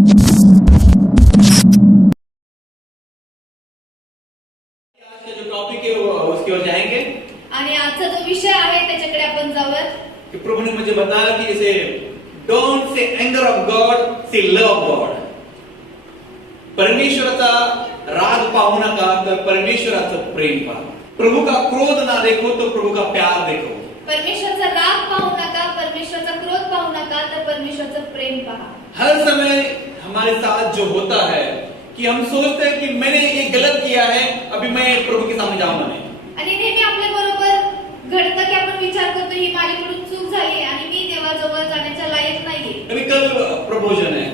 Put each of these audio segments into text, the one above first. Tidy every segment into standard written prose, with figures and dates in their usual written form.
आज का जो टॉपिक है वो उसकी ओर जाएंगे। आणि आजचा जो विषय आहे त्याच्याकडे आपण जाऊयात. कि प्रभु ने मुझे बताया कि जैसे don't say anger of God, say love of God. परमेश्वराचा राग पाहू नका, तर परमेश्वराचं प्रेम पहा. प्रभु का क्रोध ना देखो तो प्रभु का प्यार देखो. परमेश्वरचा राग पाहू नका, परमेश्वरचा क्रोध पाहू नका, तर परमेश्वरचं प्रेम पहा. हर समय हमारे साथ जो होता है कि हम सोचते हैं कि मैंने ये गलत किया है, अभी मैं प्रभु के सामने जाऊंगा नहीं. आणि नेहमी आपल्या बरोबर घडतं की आपण विचार करतो ही माझ्याकडून चूक झाली आणि मी देवाजवळ जाण्याच्या लायक नाहीये. अभी कल प्रभोजन है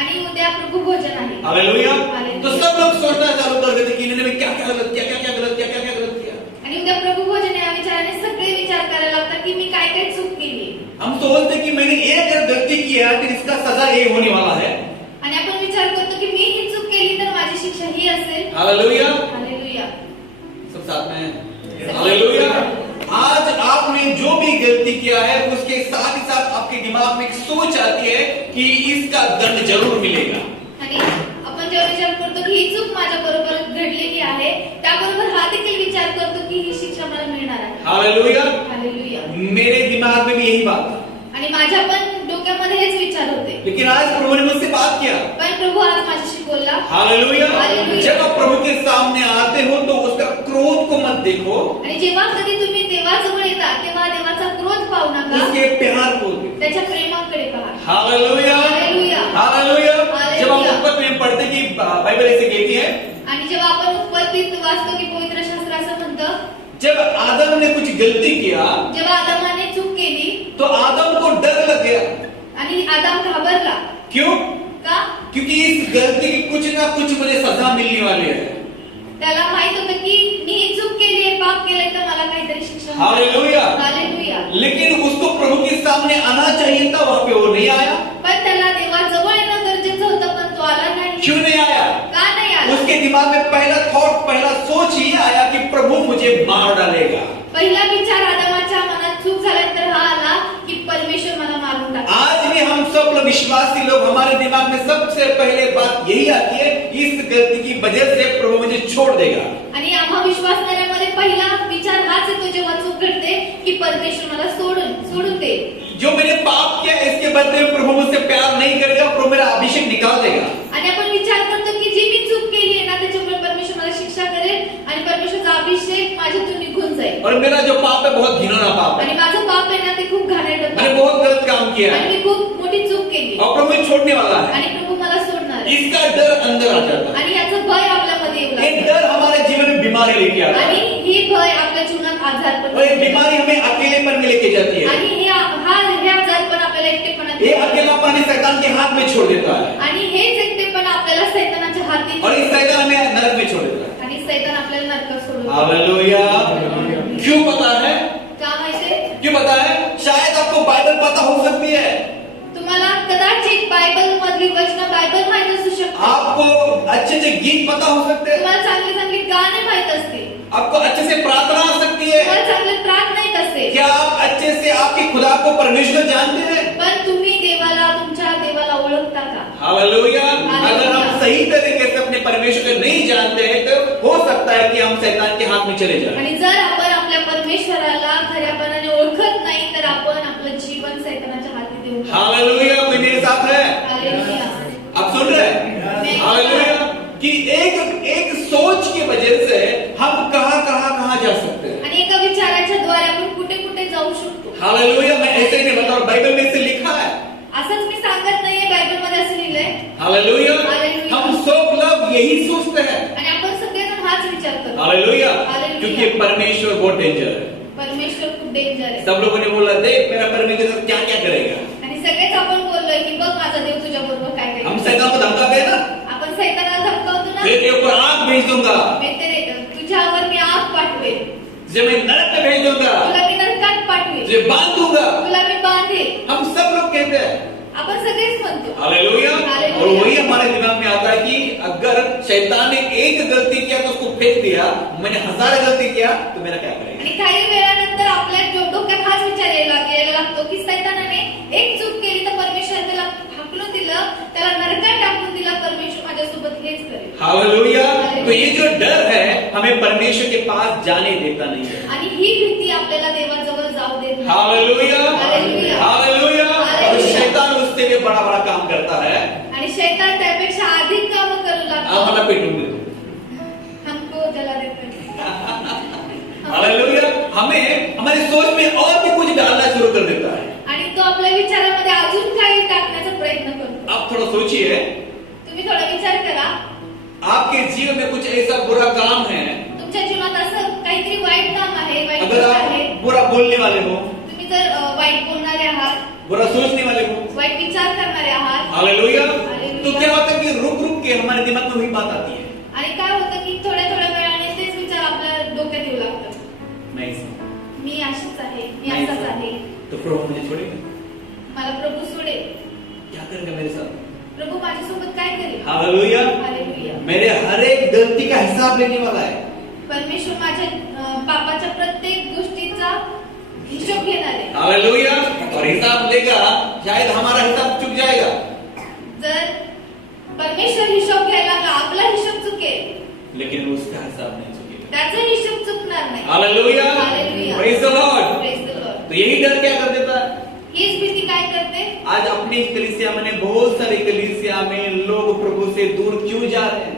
आणि उद्या प्रभू भोजन आहे. हालेलुया. हालेलुया. तो सब लोग सोचना चालू कर देते कि इन्होंने क्या क्या गलत किया, क्या क्या गलत किया, क्या क्या गलत किया. आणि उद्या प्रभू भोजन या विचाराने सगळे विचार करायला लागतात की मी काय काय चूक केली. हम सोचते कि मैंने ये अगर गलती किया तो इसका सजा ये होने वाला है. आणि आपण विचार करतो की मी ही चूक केली तर माझी शिक्षा ही असेल. हालेलुया. हालेलुया. सब साथ में हालेलुया. आज आपने जो भी गलती किया है उसके साथ ही साथ आपके दिमाग में एक सोच आती है कि इसका दंड जरूर मिलेगा. आणि आपण जेव्हा विचार करतो की ही चूक माझ्या बरोबर घडलेली आहे, त्याबरोबर हा देखील विचार करतो की ही शिक्षा मला मिळणार आहे. हालेलुया. हालेलुया. मेरे दिमाग में भी यही बात था. आणि माझ्या पण डोक्यामध्ये हेच विचार होते. लेकिन आज प्रभु ने मुझसे बात किया. पण प्रभू आज माझ्याशी बोलला. हालेलुया. हालेलुया. जब आप प्रभु के सामने आते हो तो उसका क्रोध को मत देखो, आणि जेव्हा कधी तुम्ही देवाजवळ येता तेव्हा देवाचा क्रोध पाहू नका, उसके प्यार को देखो. त्याच्या प्रेमाकडे पहा. हालेलुया. हालेलुया. हालेलुया. हालेलुया. जब हम उत्पत्ति में पढ़ते कि बाइबल ऐसे कहती है, आणि जेव्हा आपण उत्पत्तीत वाचतो की पवित्र शास्त्र असं म्हणतं, जब आदम ने कुछ गलती किया जेव्हा आदमाने चूक केली तो आदम को डर लग गया. आणि आदम घाबरला. क्यों? का? क्योंकि इस गलती की कुछ ना कुछ मुझे सजा मिलने वाली है. त्याला माहित होतं की मी ही चूक केली आहे, पाप केलंय, तर मला काहीतरी शिक्षा होणार. हालेलुया. हालेलुया. लेकिन उसको प्रभु के सामने आना चाहिए था, वहां पे वो नहीं आया. पण त्याला देवाजवळ येणं गरजेचं होतं, पण तो आला नाही. क्यों नहीं आया? का नाही आला? उसके दिमाग में पहला थॉट, पहला सोच ये आया कि प्रभु मुझे मार डालेगा. पहिला विचार आदमाच्या मनात चूक झाल्यानंतर हा आला की परमेश्वर मला मारून टाकेल. आज भी हम सब लोग विश्वासी लोग, हमारे दिमाग में सबसे पहले बात यही आती है, इस गलती की वजह से प्रभु मुझे छोड़ देगा. आणि आम्हा विश्वासणाऱ्यामध्ये पहिला विचार हाच येतो जेव्हा चूक घडते की परमेश्वर मला सोडून दे. जो मैंने पाप किया इसके बदले में प्रभु मुझसे प्यार नहीं करेगा, प्रभु मेरा अभिषेक निकाल देगा. आणि आपण विचार करतो की जी मी चूक केली आहे ना त्याच्यामुळे परमेश्वर मला शिक्षा करेल आणि परमेश्वरचा अभिषेक माझ्यातून निघून जाईल. और मेरा जो पाप है बहुत घिनौना पाप है. आणि माझं पाप आहे ना ते खूप घाणेरडं मैंने पाप. बहुत गलत काम किया आणि है मी खूप मोठी चूक केली और प्रभु मुझे छोड़ने वाला है. आणि प्रभू मला सोडणार आहे. इसका डर अंदर आ जाता है. आणि याचं भय आपल्यामध्ये येऊ एक लागतं. डर हमारे जीवन में बीमारी लेके आता आणि है ही भय आपल्या जीवनात आजारपण और ये बीमारी हमें अकेलेपन में लेके जाती है. आणि हे आजारपण आपल्याला एकटेपणात ये नेतं. अकेलापन शैतान के हाथ में छोड़ देता है आणि हेच एकटेपण आपल्याला सैतानाच्या हाती और इस शैतान हमें नरक में छोड़ देता है. आणि सैतान आपल्याला नरकात सोडून. हालेलुया. क्यों पता है? का माहितीये? क्यों पता है? शायद आपको बाइबल पता हो सकती है, तुम्हाला कदाचित बायबल मधली वचनं बायबल माहित असू शकते. आपको अच्छे से गीत पता हो सकते हैं, तुम्हाला चांगले चांगले गाणे माहित असतील. आपको अच्छे से प्रार्थना आ सकती है. तुम्हाला चांगले प्रार्थना येत असेल. क्या आप अच्छे से आपके खुदा को परमेश्वर जानते हैं? पण तुम्ही देवाला तुमच्या देवाला ओळखता का? हालेलुया. अगर हम सही तरीके से अपने परमेश्वर को नहीं जानते हैं तो हो सकता है कि हम शैतान के हाथ में चले जाएं. आणि जर आपण आपल्या परमेश्वराला खऱ्यापणाने ओळखत नाही तर आपण आपलं जीवन सैतानाच्या हाती देऊ. हालेलुया. कोई मेरे साथ है? हालेलुया. आप सुन रहे हैं? हालेलुया. कि एक सोच की वजह से हम कहां जा सकते हैं. आणि एका विचाराच्या द्वारे आपण कुठे कुठे जाऊ शकतो. हालेलुया. मैं ऐसे नहीं बता रहा, बाइबल में से लिखा है. असंच मी सांगत नाहीये, बायबल मध्ये असं लिहिलंय. हालेलुया. हालेलुया. हम सब लोग यही सोचते हैं. आणि आपण सगळेजण हाच विचार करतो. हालेलुया. हालेलुया. क्योंकि परमेश्वर बहुत डेंजर है. परमेश्वर खूप डेंजर आहे. सब लोगों ने बोला, देख मेरा परमेश्वर क्या क्या करेगा. आणि सगळेच आपण बोललोय की बघ माझा देव तुझ्या बरोबर काय हम करेल. शैतान को धमकाते हैं ना, आपण सैतानाला धमकावतो ना, तेरे ऊपर आग भेज दूंगा, तुझ्यावर मी आग पाठवेल, तुझे मैं नरक में भेज दूंगा, तुला मी नरकात पाठवेल, तुझे बांध दूंगा. तुला मी बांधेल. हम सब लोग कहते हैं. आपण सगळेच म्हणतो. हालेलुया. हालेलुया. और वही हमारे दिमाग में आता है कि अगर शैतान ने एक गलती किया तो उसको फेंक दिया, मैंने 1000 गलती किया तो मेरा क्या करेगा. आणि काही वेळानंतर आपल्या डोक्यात हाच विचार यायला लागतो की सैतानाने एक चूक केली तर परमेश्वर त्याला हाकलून दिलं, त्याला नरकात हमें परमेश्वर के पास जाने देता नहीं है। आणि ही भीती आपल्याला देवाजवळ जाऊ देत नाही. Hallelujah, hallelujah. हालेलुया। और हालेलुया. शैतान उससे भी बड़ा बड़ा काम करता है, आणि शैतान त्यापेक्षा अधिक कामं करू लागतो. आम्हाला पेटून देतो। हमको जला देतो. हालेलुया। हमें हमारी सोच में और भी कुछ डालना शुरू कर देता है। आणि तो आपल्या विचारामध्ये अजून काही टाकण्याचा प्रयत्न करतो. आप थोड़ा सोचिए, तुम्ही थोडा विचार करा. आपके जीवन में कुछ ऐसा बुरा काम है, तुमच्या जीवनात असं काहीतरी वाईट काम आहे, वाईट अगर गोष्ट आहे. आप बुरा बोलने वाले हो, तुम्ही जर वाईट बोलणारे आहात, बुरा सोचने वाले हो, वाईट विचार करणारे आहात, हालेलुया, हालेलुया. तो क्या होता है कि रुक रुक के हमारे दिमाग में वही बात आती है, आणि काय होतं की थोड्या थोड्या वेळाने तेच विचार आपल्या डोक्यात येऊ लागतात. मैं ऐसा, मी अशीच आहे, मी मैं असाच ऐसा। आहे, तो प्रभु मुझे छोड़ेगा, मला प्रभू सोडेल, क्या करेगा मेरे साथ? प्रभू माझ्यासोबत काय करेल. हालेलुया। हालेलुया. मेरे हर एक गलती का हिसाब लेने वाला है। परमेश्वर माझ्या पापाच्या प्रत्येक गोष्टीचा हिशोब घेणार आहे. हालेलुया। और हिसाब लेगा, शायद हमारा हिसाब चुक जाएगा, जर परमेश्वर हिशोब घ्यायला लागला, आपला हिशोब चुकेल, लेकिन उसका हिसाब नहीं चुकेगा। त्याचा हिशोब चुकणार नाही. Hallelujah, hallelujah. Praise the Lord. Praise the Lord. तो यही डर क्या कर देता है? हीच भीती काय करते. आज अपनी कलीसिया में, बहुत सारी कलीसिया में लोग प्रभू से दूर क्यों जा रहे हैं?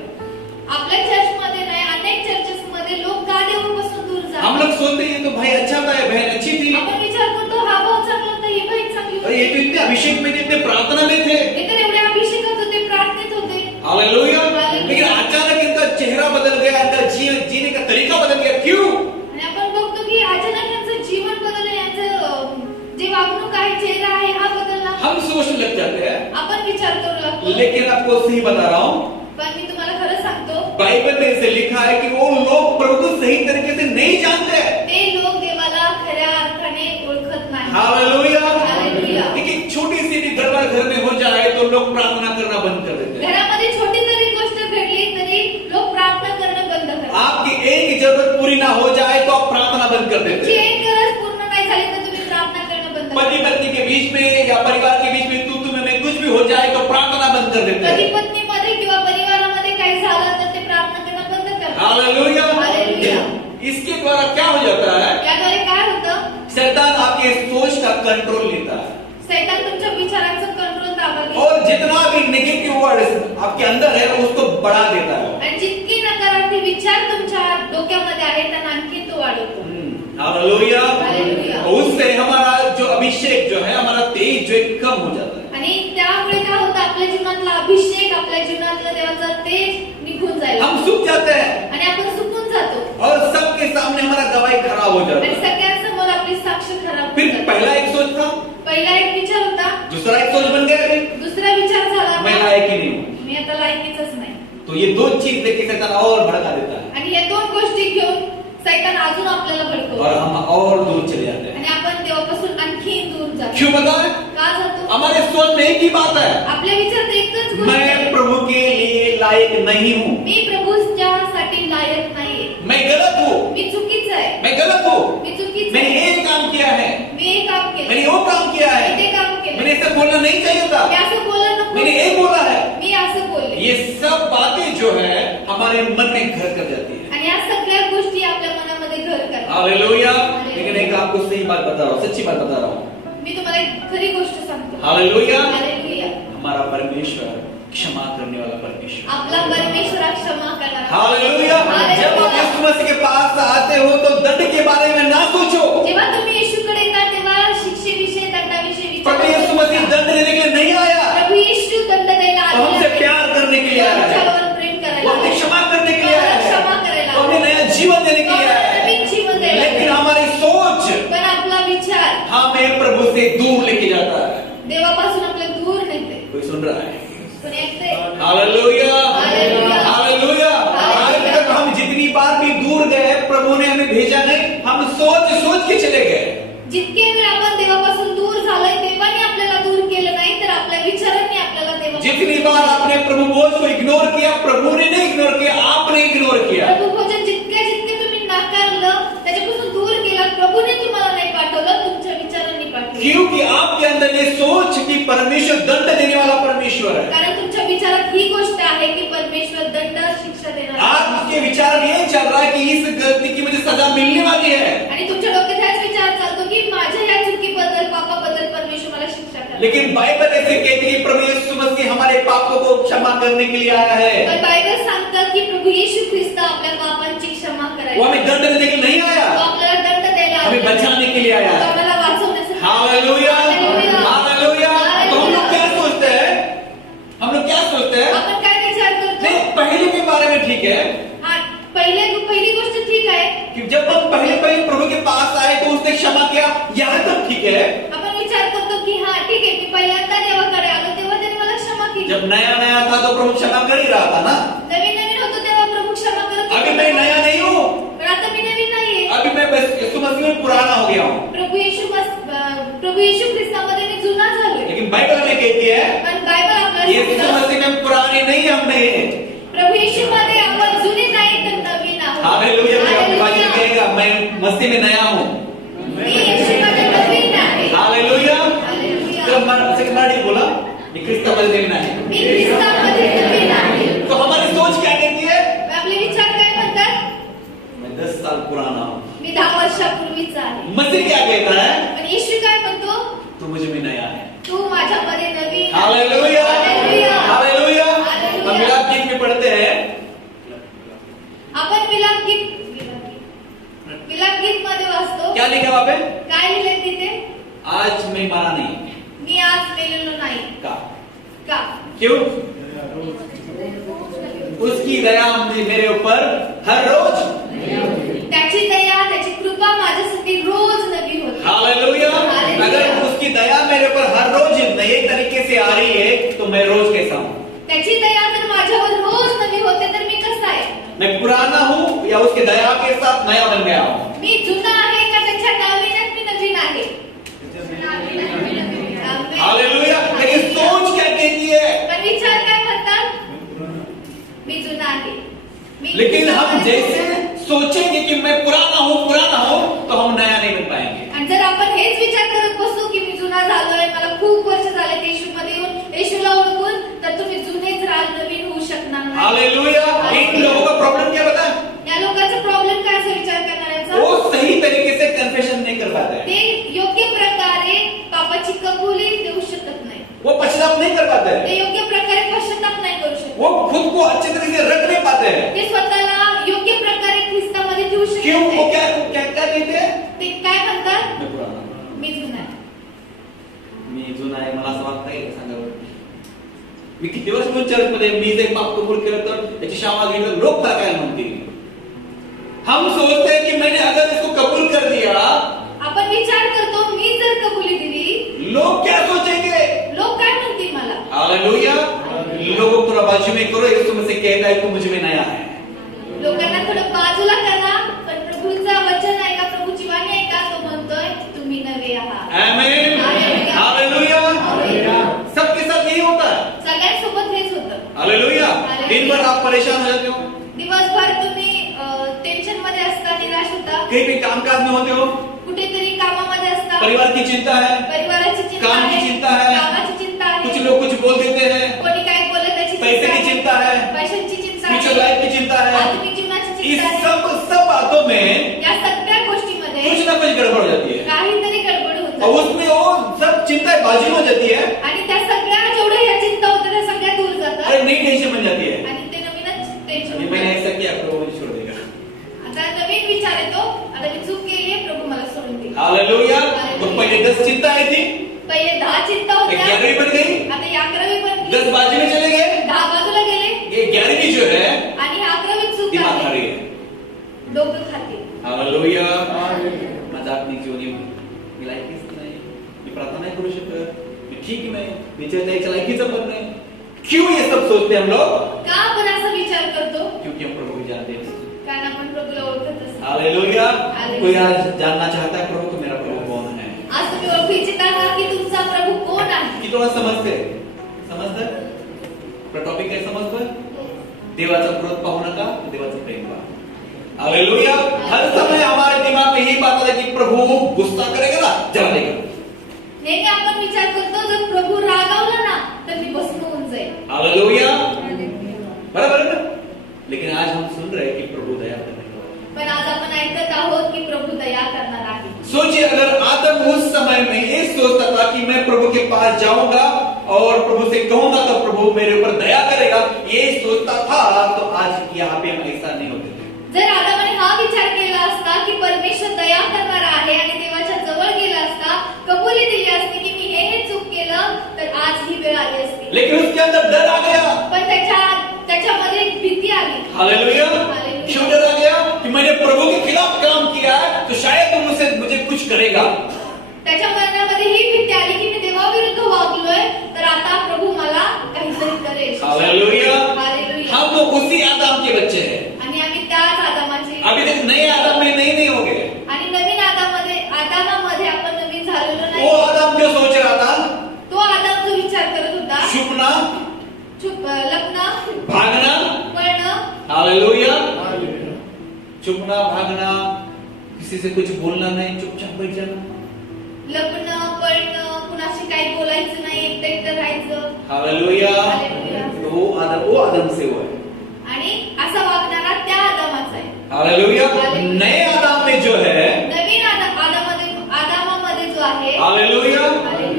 आपल्या चर्चमध्ये नाही, अनेक चर्चेस मध्ये लोक का देवापासून दूर जातात. हम लोग सोचते हैं ये तो भाई अच्छा था, ये बहन अच्छी थी, आपण विचार करतो हा भाऊ चांगला होता, ही बहीण चांगली और ये होती. तो इतने अभिषेक में, इतने प्रार्थना में थे, हे तर एवढे अभिषेकात होते, प्रार्थनेत होते. हालेलुया। हालेलुया. लेकिन अचानक इनका चेहरा बदल गया, इनका जीने का तरीका बदल गया, क्यों? आणि आपण बघतो की अचानक यांचं जीवन बदललं, यांचं जे वागणूक आहे, चेहरा आहे, हा बदलला. हम सोचने लग जाते हैं। आपण विचार करू लागतो. लेकिन आपको सही बता रहा हूँ, पण मी तुम्हाला खरं सांगतो, बाइबल में इसे लिखा है कि वो लोग प्रभु को सही तरीके से नहीं जानते हैं। ते लोक देवाला खऱ्या अर्थाने ओळखत नाही. हालेलुया। हालेलुया. एक छोटी सी भी गड़बड़ घर में हो जाए तो लोग प्रार्थना करना बंद कर देते हैं। घरामध्ये छोटी जरी गोष्ट घडली तरी लोक प्रार्थना करणं बंद करतात. आपकी एक जरूरत पूरी ना हो जाए तो आप प्रार्थना बंद कर देते तुमची हैं। एक गरज पूर्ण नाही झाली तर तुम्ही प्रार्थना करणं बंद पति करता. पत्नी के बीच में या परिवार के बीच में तू में कुछ भी हो जाए तो प्रार्थना बंद कर देते पती हैं। पत्नीमध्ये किंवा परिवारामध्ये काही झालं तर ते प्रार्थना करणं बंद करतात. हालेलुया। हालेलुया. इसके द्वारा क्या हो जाता है? याद्वारे काय होतं, शैतान आपके सोच का कंट्रोल लेता है, सैतान तुमच्या विचारांचं कंट्रोल ताब्यात घेतो. और जितना भी नेगेटिव वर्ड आपके अंदर है उसको बढ़ा देता है। आणि जितके नकारात्मक विचार तुमच्या डोक्यामध्ये आहेत त्यांना आणखी तो वाढवतो. हालेलुया। हालेलुया. उससे हमारा जो अभिषेक जो है, हमारा तेज जो है कम हो जाता है। आणि त्यामुळे काय होतं, आपल्या जीवनातला अभिषेक, आपल्या जीवनातलं देवाचा तेज निघून जाईल हम सूख जाते हैं आणि आपण सुकून जातो. और सबके सामने हमारा गवाही खराब हो जाता आणि है। सगळ्यांसमोर आपली साक्ष खराब फिर होतात. पहला एक सोच था, पहिला एक विचार होता, दूसरा एक सोच बन गया, अरे दुसरा विचार झाला, मैं लायक ही नहीं हूँ। मी आता लायकीच नाही. तो ये दो चीज लेके शैतान और भड़का देता है आणि या दोन गोष्टी घेऊन सैतान अजून आपल्याला भडकवतो और हम और दूर चले जाते हैं। आणि आपण देवापासून आणखी दूर जातो. क्यों बताए? का जातो? हमारे सोच में एक ही बात है, आपल्या विचारात एकच गोष्ट मैं आहे, प्रभु के लिए लायक नहीं हूँ, मी प्रभूच्यासाठी लायक नाहीये, मैं गलत हूँ, मी चुकीच आहे, मैं गलत हूँ, मी चुकीच मैंने आहे, एक काम किया है, मी हे काम केलं, मैंने वो काम किया मी है, ते काम केलं, मैंने ऐसा बोलना नहीं चाहिए था, मी असं बोललं नको, मैंने एक बोला है। मी असं बोलले. ये सब बातें जो है हमारे मन में घर कर जाती है। आणि या सगळ्या गोष्टी आपल्या मनामध्ये घर करतात. हालेलुया। लेकिन एक आपको सही बात बता रहा हूँ, सच्ची बात बता रहा हूँ। मी तुम्हाला एक खरी गोष्ट सांगतो. हालेलुया। हालेलुया. हमारा परमेश्वर क्षमा करने वाला परमेश्वर। आपला परमेश्वर क्षमा करणारा. हालेलुया। जब आप यीशु मसीह के पास आते हो तो दंड के बारे में ना सोचो। जेव्हा तुम्ही येशूकडे येता तेव्हा शिक्षेविषयी, दंडाविषयी विचार प्रभु यीशु मसीह दंड देने के लिए नहीं आया, प्रभु येशू दंड द्यायला वो हमसे आले प्यार करने के लिए आया है, आमच्यावर प्रेम वो करायला हमें आले. क्षमा करने के लिए आया है, क्षमा करायला वो हमें नया जीवन देने के लिए आया है। नवीन जीवन द्यायला आले. लेकिन हमारी सोच पण आपला विचार हमें प्रभु से दूर लेके जाता है। देवापासून आपल्या दूर नेते. कोई सुन रहा है? कोणी ऐकतंय? हालेलुया। हालेलुया. हालेलुया। आज तक हम जितनी बार भी दूर गए, प्रभु ने हमें भेजा नहीं, हम सोच सोच के चले गए। जितके वेळ आपण देवापासून दूर झालोय, देवाने आपल्याला दूर केलं नाही, तर आपल्या विचारांनी आपल्याला देवापासून जितनी बार आपने प्रभु बोझ को इग्नोर किया, प्रभु ने नहीं इग्नोर किया, आपने इग्नोर किया। प्रभू भोजन जितके तुम्ही नाकारलं, त्याच्यापासून दूर केला, प्रभूने तुम्हाला नाही पाठवलं, तुमच्या विचारांनी पाठवलं. क्योंकि आपके अंदर ये सोच कि परमेश्वर दंड देने वाला परमेश्वर है। कारण तुमच्या विचारात ही गोष्ट आहे आहे की परमेश्वर दंड शिक्षा देणार आहे. आपके विचार में ये चल रहा है कि इस गलती की मुझे सजा मिलने वाली है, आणि तुमच्या डोक्यात हाच विचार चालतो की माझ्या या चुकीबद्दल पापाबद्दल परमेश्वर मला शिक्षा करणार. लेकिन बाइबल ऐसे कहती है प्रभु यीशु मसीह हमारे पापों को क्षमा करने के लिए आया है। पण बायबल सांगतात की प्रभु येशू ख्रिस्त आपल्या पापांची क्षमा वो करायला, हमें दंड देने के लिए नहीं आया, तो आपल्याला दंड द्यायला हमें आलेला आहे. बचाने के लिए आया तो है। आपल्याला वाचवण्यासाठी. Hallelujah, hallelujah. हालेलुया। तो हम लोग क्या सोचते हैं? हम लोग क्या सोचते हैं? आपण काय विचार करतो? नहीं, पहले के बारे में ठीक है हा, पहिली गोष्ट ठीक आहे. कि जब हम पहले प्रभु के पास आए तो उसने क्षमा किया, यहाँ तक ठीक है। आपण विचार करतो की हा ठीक आहे, की पहिल्यांदा देवाकडे आलो तेव्हा त्याने मला क्षमा केली. जब नया नया था तो प्रभु क्षमा कर ही रहा था ना। नवीन नवीन होतो तेव्हा प्रभु क्षमा करत होते. अभी मैं नया नहीं हूँ, पण आता मी नवीन नाहीये. अभी मैं बस यीशु मसीह में पुराना हो गया हूँ। प्रभु येशू ख्रिस्तामध्ये मी जुना झालोय. लेकिन बाइबल में कहती है पण बायबल आपल्याला यीशु सांगतं, मसीह में पुराने नहीं हम नहीं। प्रभु येशूमध्ये आपण जुने नाही तर नवीन आहोत. हालेलुया। मैं अपनी बात हालेलुया. कहेगा मैं मसीह में नया हूँ। मी येशूमध्ये नवीन आहे. हालेलुया। हालेलुया. जब मराठी बोला मी ख्रिस्तामध्ये नवीन आहे। मी ख्रिस्तामध्ये नवीन आहे. तो हमारी सोच क्या कहती है? आपले विचार काय म्हणतात? मैं 10 साल पुराना हूँ। मी 10 वर्षापूर्वीचा आहे. मसीह क्या कहता है? पण येशू काय म्हणतो? तू मुझे में नया है। तू माझ्यामध्ये नवीन आहे. Hallelujah, hallelujah. हालेलुया। हालेलुया. हम मिलाप गीत में पढ़ते हैं, आपण विलाप गीत मध्ये वाचतो. क्या लिखा वहाँ पे? काय लिहिले तिथे? आज मैं मरा नहीं। मी आज मेलेलो नाही. का? का? क्यों? उसकी दया मेरे ऊपर हर रोज। त्याची दया, त्याची कृपा माझ्यासाठी रोज नवी होते. हालेलुया। हालेलुया. अगर उसकी दया मेरे ऊपर हर रोज नए तरीके से आ रही है तो मैं रोज कैसा हूँ? त्याची दया जर माझ्यावर रोज नवी होते तर मी कसा आहे? मैं पुराना हूँ या उसके दया के साथ नया बन गया हूँ? मी जुना आहे का त्याच्या नवीनात मी नवीन आहे? आमेन. हालेलुया। लेकिन सोच क्या कहती है? पण विचार काय म्हणतात? मी जुना आहे. मी लेकिन हम जुना आहे. जैसे सोचेंगे कि मैं पुराना हूँ तो हम नया नहीं बन पाएंगे। आणि जर आपण हेच विचार करत बसू की मी जुना झालोय, मला खूप वर्ष झाले येशूमध्ये येऊन येशूला ओळखून, तर तुम्ही जुनेच राहाल, नवीन होऊ शकणार नाही. हालेलुया। इन लोगों का प्रॉब्लम क्या पता है? या लोकांचा प्रॉब्लेम काय असा विचार करणाऱ्याचा? वो सही तरीके से कन्फेशन नहीं कर पाते हैं, ते योग्य प्रकारे पापाची कबुली देऊ शकत नाही. वो पश्चाताप नहीं कर पाते हैं, ते योग्य प्रकारे पश्चाताप नाही करू शकत. वो खुद को अच्छे तरीके से रख नहीं पाते हैं। ते स्वतःला योग्य प्रकारे ख्रिस्तामध्ये ठेवू शकत क्यों? वो नाही. क्या क्या क्या कहते हैं? ते काय म्हणतात? मैं पुराना हूं, मी जुना आहे. मी जुना आहे, मला असं वाटतंय का सांगा बरं? मी किती वर्ष चर्च मध्ये मी जर पाप कबूल केलं तर त्याची क्षमा घेतलं लोक काय म्हणतील? हम सोचते हैं कि मैंने अगर इसको कबूल कर दिया, आपण विचार करतो मी जर कबुली दिली, लोग क्या सोचेंगे? लोक काय म्हणतील मला? हालेलुया। लोगों को बाजू में करो, यीशु मसीह कहता है तू मुझ में नया है। लोकांना थोडं बाजूला करा, पण प्रभूचा वचन आहे का, प्रभूची वाणी आहे का, तो म्हणतोय तुम्ही नवे आहात. आमेन। हालेलुया। सबके साथ यही होता है। सगळ्यांसोबत हेच होतं. हालेलुया। दिन भर आप परेशान हो जाते हो, दिवसभर तुम्ही टेन्शन मध्ये असता, निराश होता, कहीं भी कामकाज में होते हो, कुठेतरी कामामध्ये असता, परिवार की चिंता है, परिवाराची चिंता काम की आहे, चिंता है, कामाची चिंता कुछ आहे, लोग कुछ बोल देते हैं, कोणी काय बोलत त्याची पैसे की चिंता है, पैशांची चिंता फ्यूचर लाइफ की चिंता है। आत्मिक जीवनाची इस चिंता आहे. सब बातों में या सगळ्या गोष्टीमध्ये कुछ ना कुछ गड़बड़ हो जाती है काहीतरी गडबड होत और उसमें वो सब चिंताएं बाजू हो जाती है। आणि त्या सगळ्या जेवढ्या या चिंता होत्या त्या सगळ्या दूर जातात अरे नई टेंशन बन जाती है, आणि ते नवीनच टेन्शन अभी मैंने ऐसा किया प्रभु मुझे छोड़ देगा। आता नवीन विचार येतो, आता मी चूक केली आहे, प्रभू मला सोडून दे. हालेलुया। तो पहले 10 चिंताएं थी, पहिले 10 चिंता होत्या, 11वीं बन गई, आता 11वी बनली, 10 बाजू में चले गए, 10 बाजूला गेले, ये 11वीं जो है आणि 11वी चूक दिमाग खा आहे, रही है। डोकं खाते. हालेलुया। माझा आपली जीवनी मी लायकीच नाही, मी प्रार्थना नाही करू शकत, मी ठीक नाही, मी त्याच्या लायकीचं पण नाही। क्यों ये सब सोचते हैं हम लोग? का आपण असा विचार करतो? क्योंकि हम प्रभु को जानते हैं। कारण आपण प्रभूला ओळखत असतो. हालेलुया। हालेलुया। कोई आज जानना चाहता है प्रभु को मेरा प्रभु कौन है? आज तुम्ही ओळखू इच्छिता का की तुमचा प्रभू कोण आहे? किती वेळा समजते? टॉपिक काय समजतोय? देवाचा क्रोध पाहू नका, देवाचं प्रेम पहा। हालेलुया। हर समय हमारे दिमाग में यही बात आता है कि प्रभु गुस्सा करेगा ना, जला देगा। नेहमी आपण विचार करतो जर प्रभू रागावला ना तर मी भस्म होऊन जाईल. हालेलुया। प्रभु के पास जाऊंगा और प्रभु से कहूंगा तो प्रभु मेरे ऊपर दया करेगा, ये सोचता था, तो आज यहाँ पे हम ऐसा नहीं होते थे। जर आदामाने हा विचार केला असता की परमेश्वर दया करणारा आहे आणि देवाच्या जवळ गेला असता, कबुली दिली असती की मी हे चूक केलं, तर आज ही वेळ आली असती। लेकिन उसके अंदर डर आ गया, पण त्याच्यामध्ये एक भीती आली। हालेलुया। क्यों डर आ गया? कि मैंने प्रभु के खिलाफ काम किया है, तो शायद तुम मुझे कुछ करेगा। त्याच्या मनामध्ये ही भीती आली की मी देवाविरुद्ध वागलोय, तर आता प्रभू मला काहीतरी करेल। हालेलुया। हालेलुया। हम लोग उसी आदम के बच्चे हैं। आणि आम्ही त्याच आदामाचे। अभी तक नए आदम में नहीं हो गए। आणि नवीन आदामामध्ये आपण नवीन झालेलो नाही। वो आदम जो सोच रहा था, तो आदम जो विचार करत होता, छुपना, लपणं, भागना, पळणं, हालेलुया, छुपना, भागना, किसी से कुछ बोलना नहीं, चुपचाप बैठ जाना, लपणं, पळणं, कुणाशी काही बोलायचं नाही, एकटं राहायचं, हालेलुया। तो वो आदम से हुआ है, आणि असा वागणारा त्या आदामाचा आहे, हालेलुया। नए आदम में जो है, नवीन आदामामध्ये जो आहे, हालेलुया,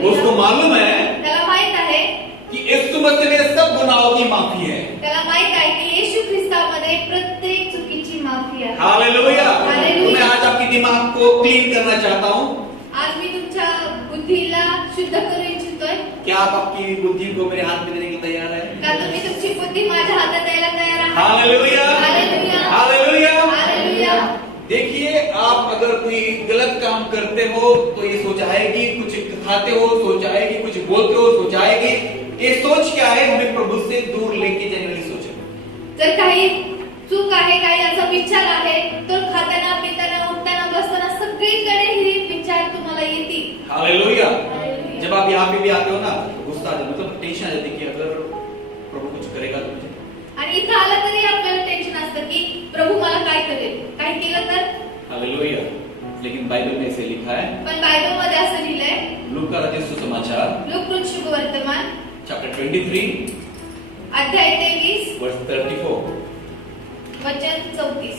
उसको मालूम है त्याला माहित आहे कि यीशु मसीह में सब गुनाहों की माफी है, त्याला माहित आहे की येशू ख्रिस्तामध्ये प्रत्येक चुकीची माफी आहे, हालेलुया। हालेलुया। तो मैं आज आपके दिमाग को क्लीन करना चाहता हूँ। आज मी तुमच्या बुद्धीला शुद्ध करू इच्छितोय। क्या आप आपकी बुद्धि को मेरे हाथ में देने के लिए तैयार है? का तुम्ही तुमची बुद्धी माझ्या हातात द्यायला तयार आहात? Hallelujah, hallelujah, hallelujah. हालेलुया। देखिए, आप अगर कोई गलत काम करते हो तो ये सोच आएगी, कुछ खाते हो सोच आएगी, कुछ बोलते हो सोच आएगी। ये सोच क्या है? हमें प्रभु से दूर लेके जाने वाली सोच है। जर काही चूक आहे, काही असा विचार आहे, तर खाताना, पिताना, उठताना, बसताना सगळीकडे ही विचार तुम्हाला येतील। हालेलुया। हालेलुया। जब आप यहाँ पे भी आते हो ना, तो गुस्सा आ जाता, मतलब टेंशन आ जाती कि अगर प्रभु कुछ करेगा तो मुझे, आणि इथं आलं तरी आपल्याला टेन्शन असतं की प्रभु मला काय करेल, काय केलं तर। हालेलुया। लेकिन बाइबल में ऐसे लिखा है, पण बायबल मध्ये असं लिहिलंय, लूका रचित सुसमाचार, लूक शुभ वर्तमान चैप्टर 23 अध्याय 23 वर्स 34। वचन 34।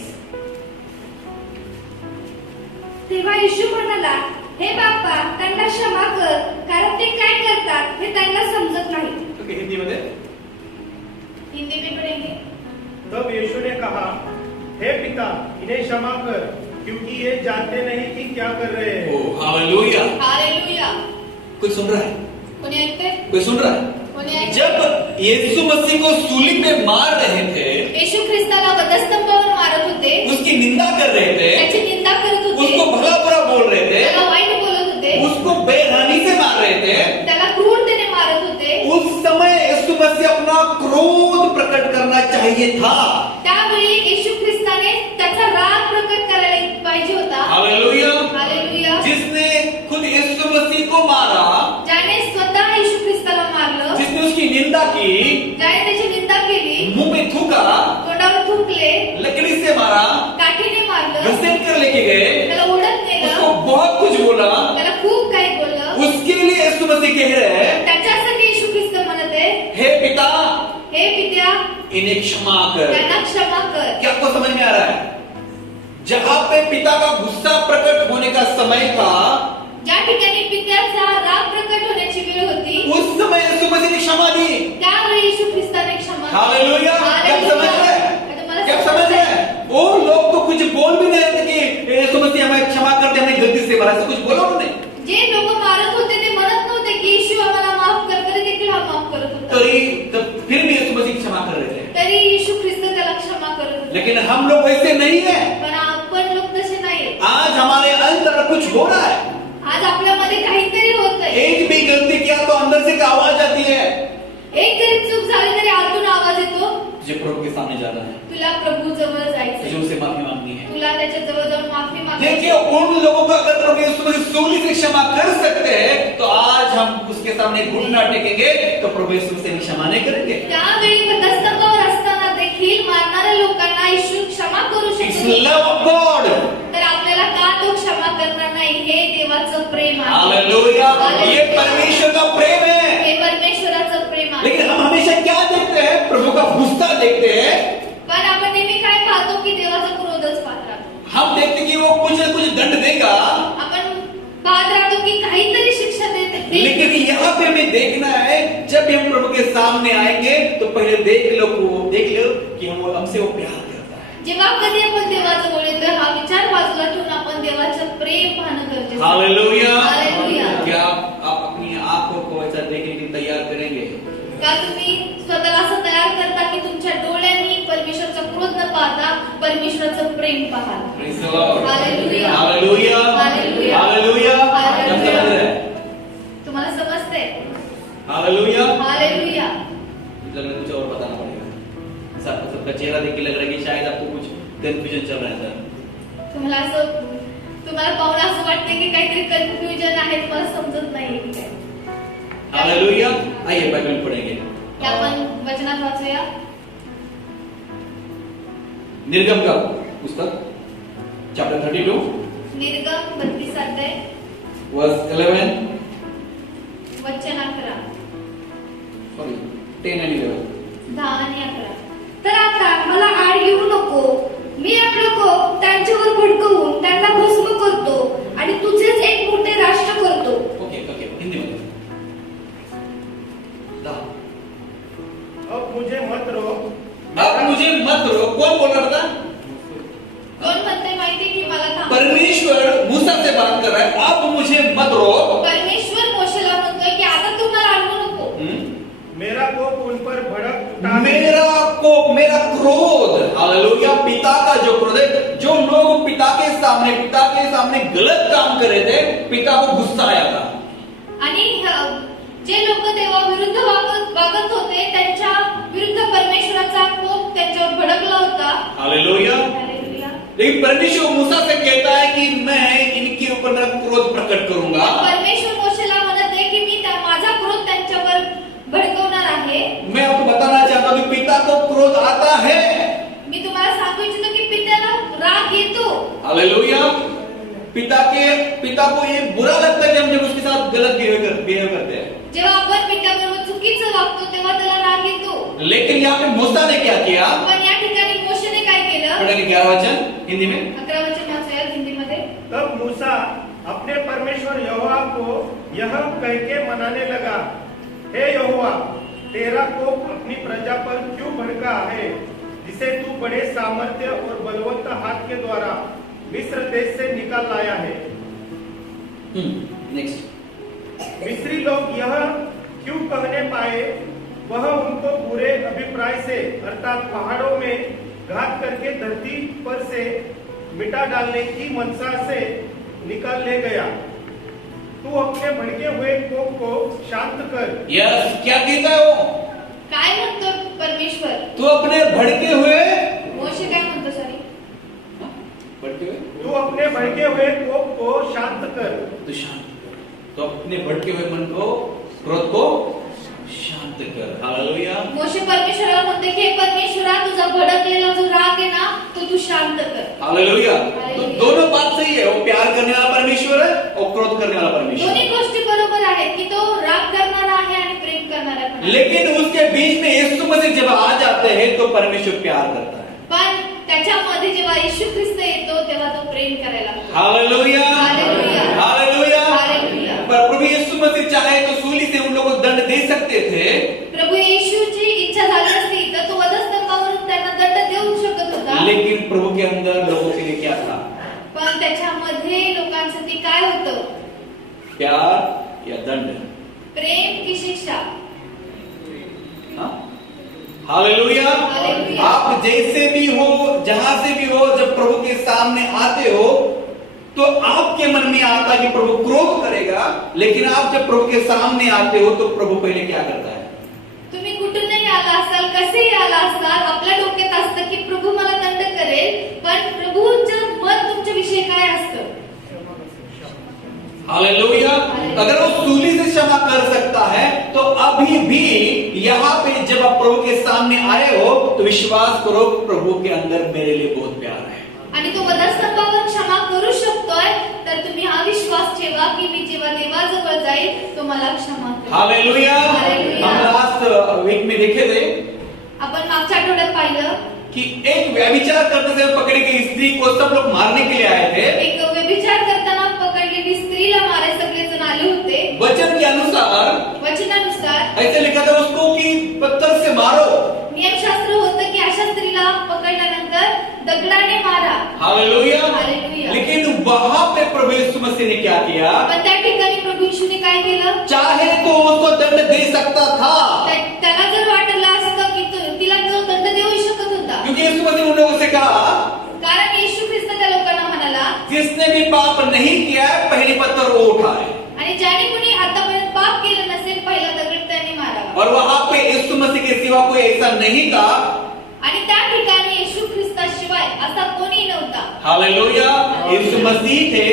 तेव्हा येशू म्हणाला, हे बापा, त्यांना क्षमा कर, कारण ते काय करतात हे त्यांना समजत नाही। ओके, हिंदी में हिंदी में पढ़ेंगे। तब यीशु ने कहा, हे पिता, इन्हें क्षमा कर, क्योंकि ये जानते नहीं कि क्या कर रहे हैं। ओ हालेलुया। हालेलुया। कोई सुन रहा है? कोणी ऐकते? कोई सुन रहा है? कोणी ऐकते? जब यीशु मसीह को सूली पे मार रहे थे, येशू ख्रिस्ताला वधस्तंभावर मारत होते, उसकी निंदा कर रहे थे, त्याची निंदा करत होते, उसको भला बुरा बोल रहे थे, त्याला वाईट बोलत होते, उसको बेरहमी से मार रहे थे, त्याला क्रूरतेने मारत होते। उस समय यीशु मसीह अपना क्रोध प्रकट करना चाहिए था। त्यावेळी येशू ख्रिस्ताने त्याचा राग प्रकट करायला पाहिजे होता। हालेलुया। हालेलुया। जिसने खुद यीशु मसीह को मारा, ज्याने स्वतः येशू ख्रिस्ताला मारलं, जिसने उसकी निंदा की, ज्याने त्याची निंदा केली, मुंह में थूका, तोंडावर थुंकले, लकड़ी से मारा, काठीने मारलं, घसीट कर लेके गए, त्याला ओढत उसको नेलं, बहुत कुछ बोला, त्याला खूप काही बोललं। उसके लिए यीशु मसीह कह रहे हैं, त्याच्यासाठी येशू ख्रिस्त म्हणत आहे, हे पिता, हे पित्या, इन्हें क्षमा कर। त्यांना क्षमा कर। क्या आपको समझ में आ रहा है? जहां पे पिता का गुस्सा प्रकट होने का समय था, ज्या ठिकाणी पित्याचा राग प्रकट होण्याची वेळ होती, उस समय यीशु मसीह ने क्षमा दी। त्यावेळी येशू ख्रिस्ताने क्षमा केली। हालेलुया। क्या आप समझ रहे हैं? क्या आप समझ रहे हैं? वो लोग तो कुछ बोल भी नहीं रहे थे कि यीशु मसीह हमें क्षमा कर दे, हमने गलती से मारा, ऐसा कुछ बोला उन्होंने। जे लोक मारत होते ते म्हणत नव्हते की येशू आम्हाला माफ कर, तरी देखील हा माफ करत होता। फिर भी यीशु मसीह क्षमा कर रहे थे। तरी येशू ख्रिस्त त्याला क्षमा करत होते। लेकिन हम लोग वैसे नहीं है। पण आपण लोक तसे नाही। आज हमारे अंदर कुछ हो रहा है। आज आपल्यामध्ये काहीतरी होतंय। एक भी गलती किया तो अंदर से एक आवाज आती है, एक जरी चूक झाली तरी आतून आवाज येतो, तुझे प्रभु के सामने जाना है, तुला प्रभू जवळ तुझे जायचंय, उससे माफी मांगनी है। तुला त्याच्या जवळ जाऊन माफी मागायची। देखिए, उन लोगों को अगर प्रभु यीशु मसीह सूली से क्षमा कर सकते हैं, तो आज हम उसके सामने घुटना टेकेंगे तो प्रभु यीशु मसीह क्षमा नहीं करेंगे। त्यावेळी वधस्तंभावर असताना देखील मारणाऱ्या लोकांना येशू क्षमा करू It's शकतो, love of God. तर आपल्याला का तो क्षमा करणार नाही? हे देवाचं प्रेम आहे। हालेलुया। ये परमेश्वर का प्रेम है। हे परमेश्वराचं प्रेम आहे। लेकिन हम हमेशा क्या देखते हैं? प्रभु का गुस्सा देखते हैं। पण आपण नेहमी काय पाहतो की देवाचा क्रोधच पाहत राहतो। हम देखते कि वो कुछ न कुछ दंड देगा, आपण पाहत राहतो की काहीतरी शिक्षा देते। लेकिन सामने आएंगे तो पहले देख लो कि हमसे वो प्यार करता है। जेव्हा कधी आपण देवाजवळ येतो हा विचार बाजूला ठेवून आपण देवाचं प्रेम पाहणं गरजेचं आहे. हालेलुया। हालेलुया। क्या आप अपनी आंखों को ऐसा देखने के लिए तैयार करेंगे? का तुम्ही स्वतःला असं तयार करता की तुमच्या डोळ्यांनी परमेश्वरचा क्रोध न पाहता परमेश्वराचं प्रेम पाहाल? Praise the Lord. Hallelujah. Hallelujah. Hallelujah. Hallelujah. Hallelujah. समझ रहे हैं? तुम्हाला समजतंय? हालेलुया। हालेलुया। लग रहा है कुछ और बताना पड़ेगा। सबका चेहरा देख के लग रहा है कि शायद आपको कुछ कंफ्यूजन चल रहा है सर। तुम्हाला पाहून असं वाटतं की काहीतरी कन्फ्युजन आहे, तुम्हाला समजत नाहीये की काय. हालेलुया। आइए बाइबल पढ़ेंगे। ते आपण वचनात वाचूया. निर्गम का पुस्तक चैप्टर 32 निर्गम 32 अध्याय वर्स 11 वचन 11 सॉरी 10 and 11। 10 आणि 11. तर आता मला आड येऊ नको, मी आपलं कोप त्यांच्यावर भडकवून त्यांना भस्म करतो आणि तुझेच एक मोठे राष्ट्र करतो. ओके ओके हिंदी में अब मुझे मत रोक, अब मुझे मत रोक। कौन बोल रहा था? कोण म्हणते माहिती की मला थांब. परमेश्वर मूसा से बात कर रहा है, अब मुझे मत रोक। परमेश्वर मोशेला म्हणतोय की आता तू मला अडवू नको. मेरा कोप उन पर भड़क उठा दे। मेरा क्रोध, हालेलुया, पिता का जो क्रोध है, जो लोग पिता के सामने गलत काम कर रहे थे, पिता को गुस्सा आया था। आणि जे लोक देवाविरुद्ध वागत होते त्यांच्या विरुद्ध परमेश्वराचा कोप त्यांच्यावर भडकला होता. हालेलुया। हालेलुया. लेकिन परमेश्वर मूसा से कहता है कि मैं इनके ऊपर मेरा क्रोध प्रकट करूंगा। परमेश्वर मोशेला म्हणत आहे की मी माझा क्रोध त्यांच्यावर भडकवणार आहे. मैं आपको बताना चाहता हूं कि पिता को क्रोध आता है। मी तुम्हाला सांगू इच्छितो की पित्याला राग येतो. हालेलुया। पिता को ये बुरा लगता है कि हम जब उसके साथ गलत बिहेव करते हैं। जेव्हा आपण पित्याबरोबर चुकीचं वागतो तेव्हा त्याला राग येतो. लेकिन यहाँ पे मूसा ने क्या किया? पण या ठिकाणी मोशेने काय केलं? पढ़ेंगे 11 वचन हिंदी में। 11 वचन वाचूया हिंदीमध्ये. तब मूसा अपने परमेश्वर यहोवा को यह कह के मनाने लगा, हे यहोवा, तेरा कोप अपनी प्रजा पर क्यों भड़का है, जिसे तू बड़े सामर्थ्य और बलवंत हाथ के द्वारा मिस्र देश से निकाल लाया है। नेक्स्ट। मिस्री लोग यह क्यों कहने पाए, वह उनको बुरे अभिप्राय से अर्थात पहाड़ों में घात करके धरती पर से मिटा डालने की मनसा से निकाल ले गया। तू अपने भड़के हुए कोप को शांत कर। यस, क्या कहता है वो? काय म्हणतो परमेश्वर? तू अपने भड़के हुए मोशे काय म्हणतो? सॉरी, तू अपने भड़के हुए कोप को शांत कर। तो शांत कर, तो अपने भड़के हुए मन को, क्रोध को शांत कर। हालेलुया। मोशे परमेश्वराला म्हणते की हे परमेश्वरा, तुझा भडकलेला जो राग आहे ना तो तू शांत कर. हालेलुया। तो दोनों बात सही है, वो प्यार करने वाला परमेश्वर है और क्रोध करने वाला परमेश्वर। दोन्ही गोष्टी बरोबर आहेत की तो राग करणारा आहे आणि प्रेम करणारा पण आहे. लेकिन उसके बीच में यीशु मसीह जब आ जाते हैं तो परमेश्वर प्यार करता है। पण त्याच्यामध्ये जेव्हा येशू ख्रिस्त येतो तेव्हा तो प्रेम करायला लागतो. हालेलुया। हालेलुया। हालेलुया। हालेलुया. पर प्रभु यीशु मसीह चाहे तो सूली से उन लोगों को दंड दे सकते थे। प्रभु येशूची इच्छा झाली असती तर तो वधस्तंभावरून त्यांना दंड देऊ शकत होता. लेकिन प्रभु के अंदर लोगों के लिए क्या था? पण त्याच्यामध्ये लोकांसाठी काय होतं? प्यार या दंड? प्रेम की शिक्षा? हालेलुया। हालेलुया। आप जैसे भी हो, जहां से भी हो, जब प्रभु के सामने आते हो तो आपके मन में आता है कि प्रभु क्रोध करेगा, लेकिन आप जब प्रभु के सामने आते हो तो प्रभु पहले क्या करता है? तुम्ही कुठूनही आला असाल, कसेही आला असाल, आपल्या डोक्यात असतं की प्रभु मला दंड करेल, पण प्रभूचं मन तुमच्या विषयी काय असतं? हालेलुया। अगर वो सूली से क्षमा कर सकता है तो अभी भी यहाँ पे जब आप प्रभु के सामने आए हो तो विश्वास करो, प्रभु के अंदर मेरे लिए बहुत प्यार है। आणि तो वधस्तंभावर क्षमा करू शकतोय, तर तुम्ही हा विश्वास ठेवा की मी जेव्हा देवाजवळ जाईल तो मला क्षमा करेल. हालेलुया। हालेलुया. हम लास्ट वीक में देखे थे आपण मागच्या आठवड्यात पाहिलं कि एक व्यभिचार करते समय पकड़ी गई स्त्री को सब लोग मारने के लिए आए थे। एक व्यभिचार करताना पकडलेली स्त्रीला मारे सगळे जण आले होते. वचन के अनुसार वचनानुसार ऐसे लिखा था उसको कि पत्थर से मारो। नियमशास्त्र होतं की अशा स्त्रीला पकडल्यानंतर दगडाने मारा. हालेलुया। हालेलुया. लेकिन वहां पे प्रभु यीशु मसीह ने क्या किया? पण त्या ठिकाणी प्रभू येशूने काय केलं? चाहे तो उसको दंड दे सकता था, त्याला जर वाटलं असतं की तिला तो दंड देऊ शकत होता. क्योंकि यीशु मसीह ने उन लोगों से कहा, कारण येशू ख्रिस्त त्या लोकांना म्हणाला, जिसने भी पाप नहीं किया है पहली पत्थर वो उठाए. आणि ज्याने कोणी आतापर्यंत पाप केलं नसेल पहिला दगड त्याने मारावा. और वहां पे यीशु मसीह के सिवा कोई ऐसा नहीं था. आणि त्या ठिकाणी येशू ख्रिस्ताशिवाय असा कोणी नव्हता. हालेलुया. यीशु मसीह थे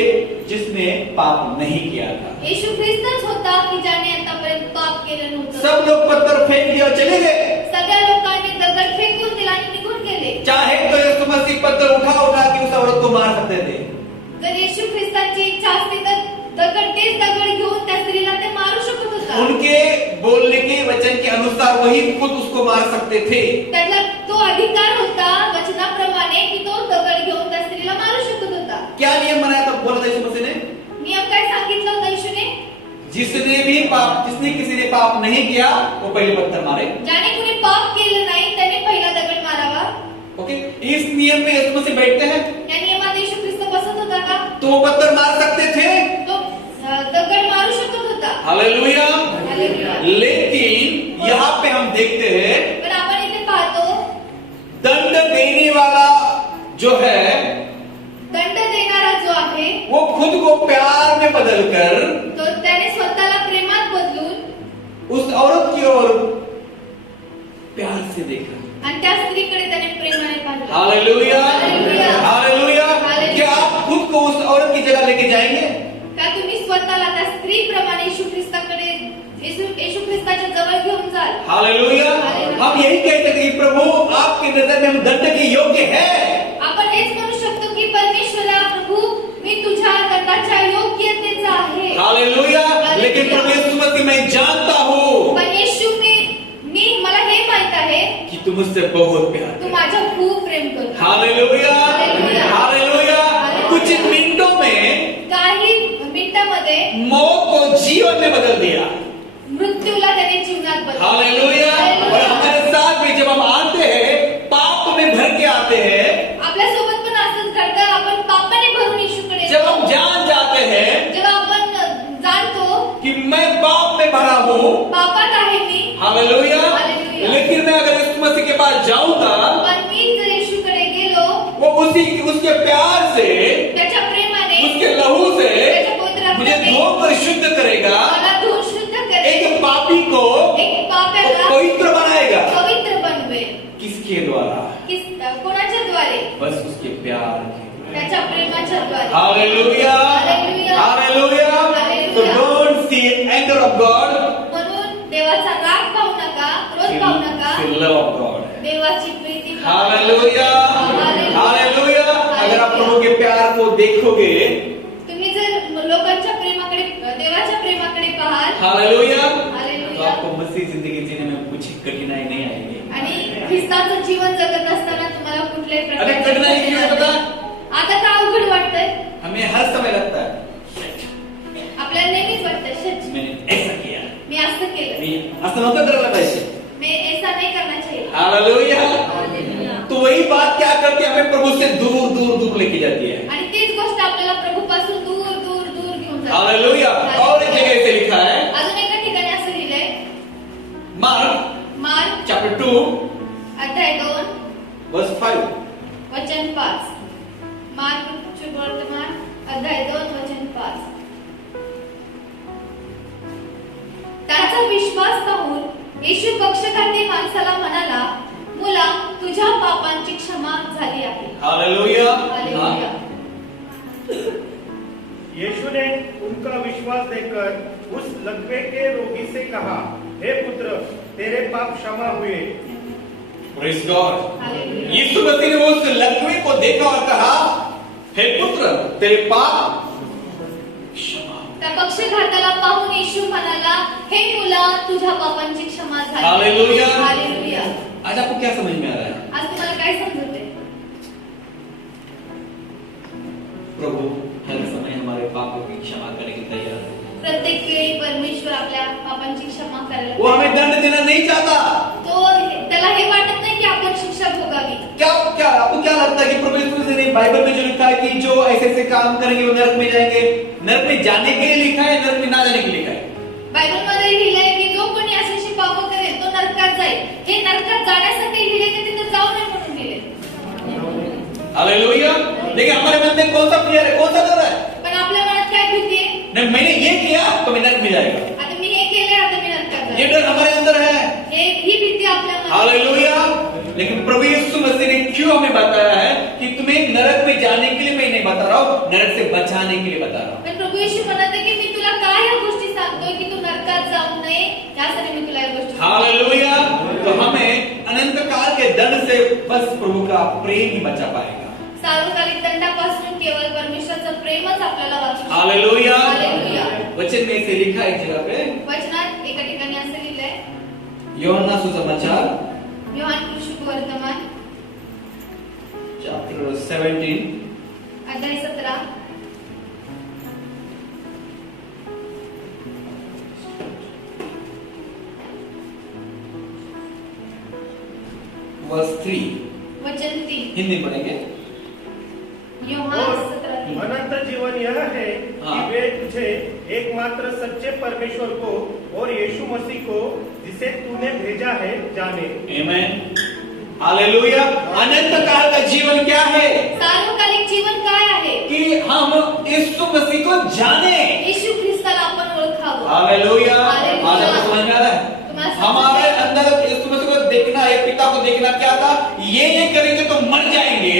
जिसने पाप नहीं किया था. येशू ख्रिस्तच होता की ज्याने आतापर्यंत पाप केलं नव्हतं. सब लोग पत्थर फेंक दिए और चले गए. सगळ्या लोकांनी दगड फेकून दिला आणि निघून गेले. चाहे तो यीशु मसीह पत्थर उठा उठा के उस औरत को मार सकते थे. जर येशू ख्रिस्ताची इच्छा असती तर तेच दगड घेऊन त्या स्त्रीला ते मारू शकत होता. उनके बोलने के वचन के अनुसार वही खुद उसको मार सकते थे. त्याला तो अधिकार होता वचनाप्रमाणे की तो दगड घेऊन त्या स्त्रीला मारू शकत होता. क्या नियम बनाया था? बोला था यीशु मसीह ने, नियम काय सांगितलं होतं येशूने? जिसने किसी ने पाप नहीं किया वो पहले पत्थर मारे. ज्याने कुणी पाप केलं नाही त्याने पहिला दगड मारावा. ओके. इस नियम में यीशु मसीह बैठते हैं या नियमात येशू ख्रिस्त बसत होता का? तो वो पत्थर मार सकते थे. तो दगड मारू शकत होता. हालेलुया. हालेलुया. लेकिन यहाँ पे हम देखते हैं पण आपण इथे पाहतो दंड देने वाला जो है दंड देणारा जो आहे वो खुद को प्यार में बदलकर तो त्याने स्वतःला प्रेमात बदलून उस औरत की ओर प्यार से देखा. आणि त्या स्त्रीकडे त्याने प्रेमाने पाहिलं. हालेलुया. हालेलुया. हालेलुया. हालेलुया. क्या आप खुद को उस औरत की जगह लेके जाएंगे? का तुम्ही स्वतःला त्या स्त्रीप्रमाणे येशू ख्रिस्ताकडे येशू ख्रिस्ताच्या जवळ घेऊन जाल? हालेलुया. हालेलुया. हम यही कहते हैं कि प्रभु आपकी नजर में हम दंड के योग्य है. आपण हेच म्हणू शकतो की परमेश्वरा प्रभु मी तुझ्या दंडाच्या योग्यतेचा आहे. हालेलुया. हालेलुया. लेकिन प्रभु यीशु मसीह मैं जानता हूँ पण येशू मी मला हे माहित आहे कि तुम मुझसे बहुत प्यार तू करते. माझ्या खूप प्रेम करतो. हालेलुया. हालेलुया. हालेलुया. हालेलुया. कुछ मिनटों में काही मिनिटांमध्ये मौत को जीवन में बदल दिया. मृत्यूला त्याने जीवनात बदललं. हालेलुया. और हमारे साथ भी जब हम आते हैं पाप में भर के आते हैं, आपल्या सोबत पण असंच घडतं. आपण पापाने भरून येशूकडे जब हम जान जाते हैं जेव्हा आपण जाणतो कि मैं पाप में भरा हूँ. पापात आहे मी, हालेलुया. हालेलुया. लेकिन मैं अगर यीशु मसीह के पास जाऊंगा पण मी जर येशूकडे गेलो वो उसके प्यार से, त्याच्या प्रेमाने उसके लहू से त्याच्या पवित्र मुझे रक्ताने धोकर शुद्ध करेगा. मला धुवून शुद्ध करेल. एक पापी को एक पाप्याला पवित्र बनाएगा. पवित्र बनवेल. किसके द्वारा? कोणाच्या द्वारे? बस उसके प्यार के. त्याच्या प्रेमाच्या द्वारे. Hallelujah. Hallelujah. Hallelujah. So hallelujah. don't see anger of God, म्हणून देवाचा राग पाहू नका, क्रोध पाहू नका, see love of God. देवाची प्रीती पाहू. हालेलुया. हालेलुया. हालेलुया. अगर आप प्रभु के प्यार को देखोगे, तुम्ही जर लोकांच्या प्रेमाकडे देवाच्या प्रेमाकडे पाहाल, हालेलुया, हालेलुया. तो आपको मसीह जिंदगी जीने में कुछ कठिनाई नहीं आएगी. आणि ख्रिस्ताचं जीवन जगत असताना तुम्हाला कुठल्याही अरे कठिनाई क्यों है पता? आता का अवघड वाटतंय? हमें हर समय लगता है आपल्याला नेहमीच वाटतं सच मैंने ऐसा किया, मी असं केलं, मी असं नव्हतं करायला पाहिजे. मैं ऐसा नहीं करना चाहिए. हालेलुया. हालेलुया. तो वही बात क्या करती है, हमें प्रभु से दूर दूर दूर लेके जाती है. आणि तीच गोष्ट आपल्याला प्रभूपासून दूर दूर दूर घेऊन जाते. हालेलुया. और एक जगह ऐसे लिखा है, अजून एका ठिकाणी असं लिहिलंय, मार्क मार्क 2 अध्याय 2 verse 5. वचन 5. मार्कचे वर्तमान अध्याय 2 वचन 5. त्याचा विश्वास पाहून येशू पक्षघाती माणसाला म्हणाला, मुला तुझ्या पापांची क्षमा झाली आहे. हालेलुया. हालेलुया. यीशु ने उनका विश्वास देखकर उस लकवे के रोगी से कहा, हे पुत्र, तेरे पाप क्षमा हुए. Praise God. हालेलुया. यीशु मसीह ने उस लकवे को देखा और कहा, हे पुत्र तेरे पाप क्षमा. त्या पक्षघाताला पाहून येशू म्हणाला, हे मुला तुझ्या पापांची क्षमा झाली. हालेलुया. हालेलुया. आज आपको क्या समझ में आ रहा है? आज तुम्हाला काय समजते? प्रभु हर समय हमारे पापों की क्षमा करने के तैयार है. प्रत्येक वेळी परमेश्वर आपल्या पापांची क्षमा करायला वो हमें दंड देना नहीं चाहता। तो त्याला हे वाटत नाही की आपण शिक्षा भोगावी। क्या क्या आपको क्या लगता है कि प्रभु यीशु मसीह ने बाइबल में जो लिखा है कि जो ऐसे ऐसे काम करेंगे वो नरक में जाएंगे, नरक में जाने के लिए लिखा है, नरक में ना जाने के लिए लिखा है? बायबल मध्ये लिहिलंय की जो कोणी अशी पाप करेल तो नरकात जाईल। हे नरकात जाण्यासाठी लिहिले की तिथे जाऊ नये म्हणून लिहिले। हालेलुया। लेकिन हमारे मन में कौन सा फियर है, कौन सा डर है? पण आपल्या मनात काय भीती आहे? नहीं मैंने ये किया तो मैं नरक में जाएगा, आता मी हे केले आता मी नरकात ये जाईल। डर हमारे अंदर है। ही भीती आपल्या मनात। हालेलुया। लेकिन प्रभु यीशु मसीह ने क्यों हमें बताया है कि तुम्हें नरक में जाने के लिए मैं नहीं बता रहा हूँ, नरक से बचाने के लिए बता रहा हूँ। पण प्रभू येशू म्हणत आहे की मी तुला काय या गोष्टी सांगतोय की तू नरकात जाऊ नये, यासाठी मी तुला या गोष्टी सांगतोय। हालेलुया। तो हमें अनंत काल के दंड से बस प्रभु का प्रेम ही बचा पाएगा। सार्वकालिक दंडापासून केवळ परमेश्वराचं प्रेमच आपल्याला वाचू। हालेलुया। हालेलुया। वचन में से लिखा है एक जगह पे, वचनात एका ठिकाणी असं लिहिलंय, यूहन्ना सुसमाचार योहान शुभ वर्तमान चैप्टर 17 अध्याय 17 वर्स 3, वचन 3। हिंदी पढ़ेंगे। योहान और 17 अनंत जीवन यह है कि वे तुझे एकमात्र सच्चे परमेश्वर को और यीशु मसीह को जिसे तूने भेजा है जाने। आमेन। हालेलुया। अनंत काल का जीवन क्या है? सार्वकालिक जीवन काय आहे? कि हम यीशु मसीह को जाने। येशू ख्रिस्ताला आपण ओळखावं। हालेलुया। हालेलुया। आज आपको समझ में आ रहा है? तुम्हाला समजलं? हमारे अंदर यीशु मसीह को देखना है, पिता को देखना क्या था? ये करेंगे तो मर जाएंगे।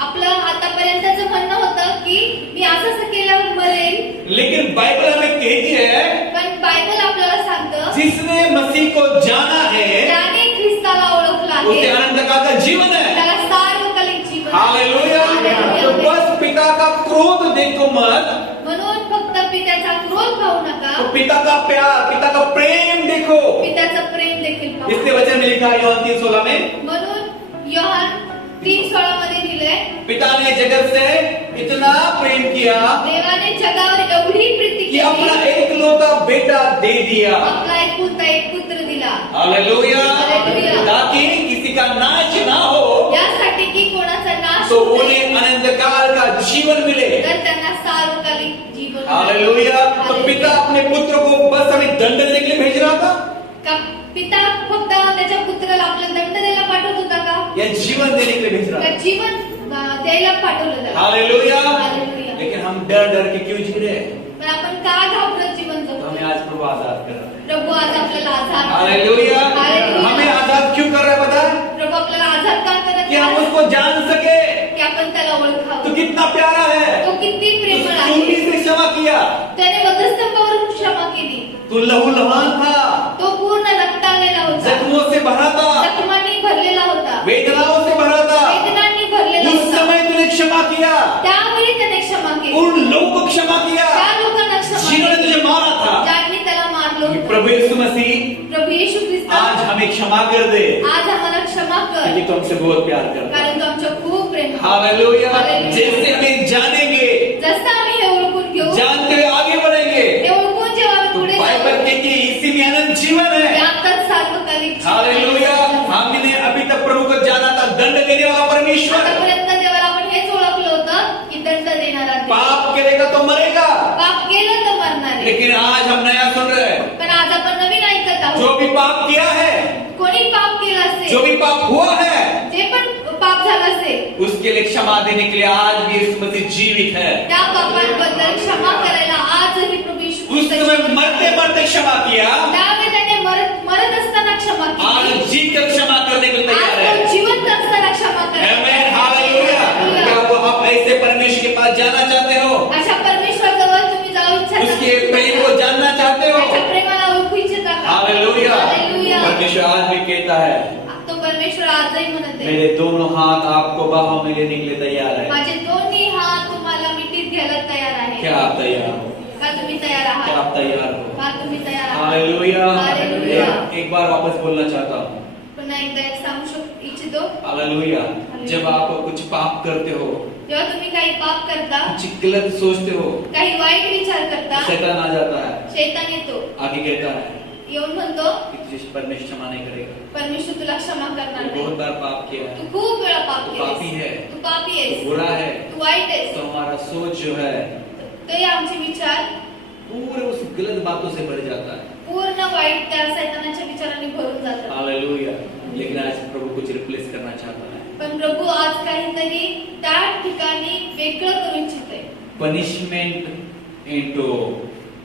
आपलं आतापर्यंतचं म्हणणं होतं की मी असं केल्यावर मरेल, लेकिन बाइबल हमें कहती है पण बायबल आपल्याला सांगतं जिसने मसीह को जाना है त्याने ख्रिस्ताला ओळखलं उसे आहे, अनंत काल का जीवन है। त्याला सार्वकालिक जीवन आहे। हालेलुया। तो हालेलुया। बस पिता का क्रोध देखो मत, म्हणून फक्त पित्याचा क्रोध पाहू नका, तो पिता का प्यार, पिता का प्रेम देखो। पित्याचं प्रेम देखील पाहू इसके नका। वचन में लिखा है यूहन्ना 3:16 में, म्हणून योहान 3:16 मध्ये लिहिलंय, पिता ने जगत से इतना प्रेम किया देवाने जगावर एवढी प्रीती कि केली, अपना एकलौता बेटा दे दिया। आपला एकुलता एक पुत्र दिला, हालेलुया। हालेलुया। ताकि किसी का नाश ना हो, यासाठी की कोणाचा नाश तो होऊ नये, उन्हें अनंत काल का जीवन मिले। तर त्यांना सार्वकालिक जीवन मिळेल। हालेलुया। तो हालेलुया। पिता अपने पुत्र को बस हमें दंड देने के लिए भेज रहा था का पिता फक्त त्याच्या पुत्राला आपल्याला दंड द्यायला पाठवत होता का? या जीवन देने के लिए भेज रहा का था? जीवन द्यायला पाठवलं त्याला? हालेलुया। हालेलुया। लेकिन हम डर डर के क्यों जी रहे हैं? पण आपण का घाबरत जीवन तो जगतो? हमें आज प्रभु आजाद कर रहा है। प्रभू आज आपल्याला आझाद करतो। हालेलुया। हालेलुया। हमें आजाद क्यों कर रहा है पता है? प्रभू आपल्याला आझाद का करत कि हम आहे? उसको जान सके। की आपण त्याला तो ओळखावं। कितना प्यारा है, तो किती प्रेमळ तो चूंटी आहे, से क्षमा किया, त्याने वधस्तंभावरून क्षमा केली, तो लहू लहान था, तो पूर्ण रक्ताळलेला होता, जख्मों से भरा था, जखमांनी भरलेला होता, वेदनाओं से भरा था। वेदनांनी भरलेला उस होता, समय तूने क्षमा किया, त्यावेळी त्याने क्षमा केली, उन लोगों को क्षमा किया त्या लोकांना क्षमा जिन्होंने केली तुझे मारा था। ज्यांनी त्याला मारलं होतं। प्रभु यीशु मसीह प्रभू येशू ख्रिस्त आज हमें क्षमा कर दे, आज आम्हाला क्षमा कर, क्योंकि तो हमसे बहुत प्यार करता है। कारण तू आमच्या खूप प्रेम करतो। हालेलुया। हालेलुया। जैसे हमें जानेंगे, जसं आम्ही हे ओळखून घेऊ, जानते हुए आगे बढ़ेंगे, हे ओळखून जेव्हा आम्ही तो पुढे बाइबल जाऊ, कहती है इसी में अनंत जीवन है। त्यातच सार्वकालिक जीवन आहे। हालेलुया। हमने अभी तक प्रभु को जाना था दंड देने वाला परमेश्वर, आतापर्यंत देवाला आपण हेच ओळखलं होतं की दंड देणारा देव। पाप करेगा तो मरेगा। पाप केलं तर मरणार आहे। लेकिन आज हम नया सुन रहे हैं, पण आज आपण नवीन ऐकत आहोत, जो भी पाप किया है, कोणी पाप केलं असेल, जो भी पाप हुआ है, जे पण पाप झालं असेल, उसके लिए क्षमा देने के लिए आज भी यीशु मसीह जीवित है। त्या पापांबद्दल क्षमा करायला आजही प्रभू येशू उस ख्रिस्त समय जिवंत मरते आहे। मरते क्षमा किया, त्यावेळी त्याने मरत असताना क्षमा आज केली, जीकर क्षमा करने के लिए आज तैयार तो है। जिवंत असताना क्षमा आमेन। करायला। हालेलुया। हालेलुया। क्या वो आप ऐसे परमेश्वर के पास जाना चाहते हो? अशा परमेश्वराजवळ तुम्ही जाऊ इच्छिता उसके प्रेम को जानना चाहते हो? त्याच्या प्रेमाला ओळखू इच्छिता का? हालेलुया। हालेलुया। परमेश्वर आज भी कहता है, तो परमेश्वर आजही म्हणत आहे, मेरे दोनों हाथ आपको बाहों में लेने के लिए तैयार है। माझे दोन्ही हात तुम्हाला मिठीत घ्यायला तयार आहे। क्या आप तैयार हो? का तुम्ही तयार क्या आहात? आप तैयार हो? का तुम्ही तयार आहात? हालेलुया। हालेलुया। एक बार वापस बोलना चाहता हूँ। पुन्हा एकदा एक सांगू इच्छितो, हालेलुया। जब आप कुछ पाप करते हो, जेव्हा तुम्ही काही पाप करता, कुछ गलत सोचते हो, काही वाईट विचार करता, शैतान आ जाता है, शैतान येतो, आगे कहता है येऊन म्हणतो कि तुझे परमेश्वर क्षमा नहीं करेगा, परमेश्वर तुला क्षमा करणार तू बहुत नाही, बार पाप किया तू है, खूप वेळा पाप तू पापी केलेस, है, तू पापी तू आहेस, बुरा है, तू वाईट आहेस. तो हमारा सोच जो है ते आमचे विचार पूरे उस गलत बातों से भर जाता है. पूर्ण वाईट त्या सैतानाच्या विचारांनी भरून जातात. हालेलुया. लेकिन आज प्रभु कुछ रिप्लेस करना चाहता है. पण प्रभू आज काहीतरी त्या ठिकाणी वेगळं करू इच्छिते. Punishment into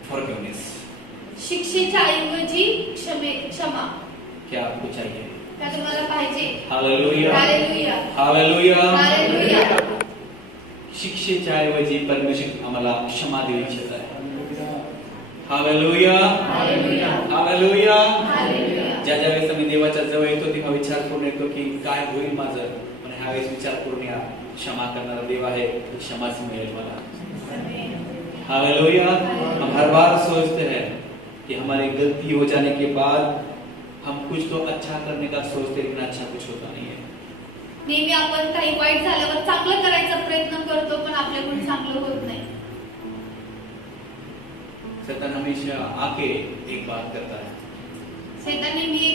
forgiveness. शिक्षेच्या ऐवजी क्षमा. क्या आपको चाहिए? त्या तुम्हाला पाहिजे. हालेलुया. हालेलुया. हालेलुया. हालेलुया. शिक्षेच्या ऐवजी परमेश्वर आम्हाला क्षमा देऊ इच्छित आहे. हालेलुया. हालेलुया. हालेलुया. हालेलुया. ज्या ज्या वेळेस आम्ही देवाच्या जवळ येतो तेव्हा विचार करून येतो की काय होईल माझं, पण ह्या वेळेस विचार करून या क्षमा करणारा देव आहे, तो क्षमाच मिळेल मला. हालेलुया. हम हर बार सोचते हैं कि हमारी गलती हो जाने के बाद हम कुछ तो अच्छा करने का सोचते, लेकिन अच्छा कुछ होता नहीं है. नेहमी आपण काही वाईट झाल्यावर चांगलं करायचा प्रयत्न करतो, पण आपल्याकडून चांगलं होत नाही. शैतान हमेशा आके एक बात करता है, सैतान नेहमी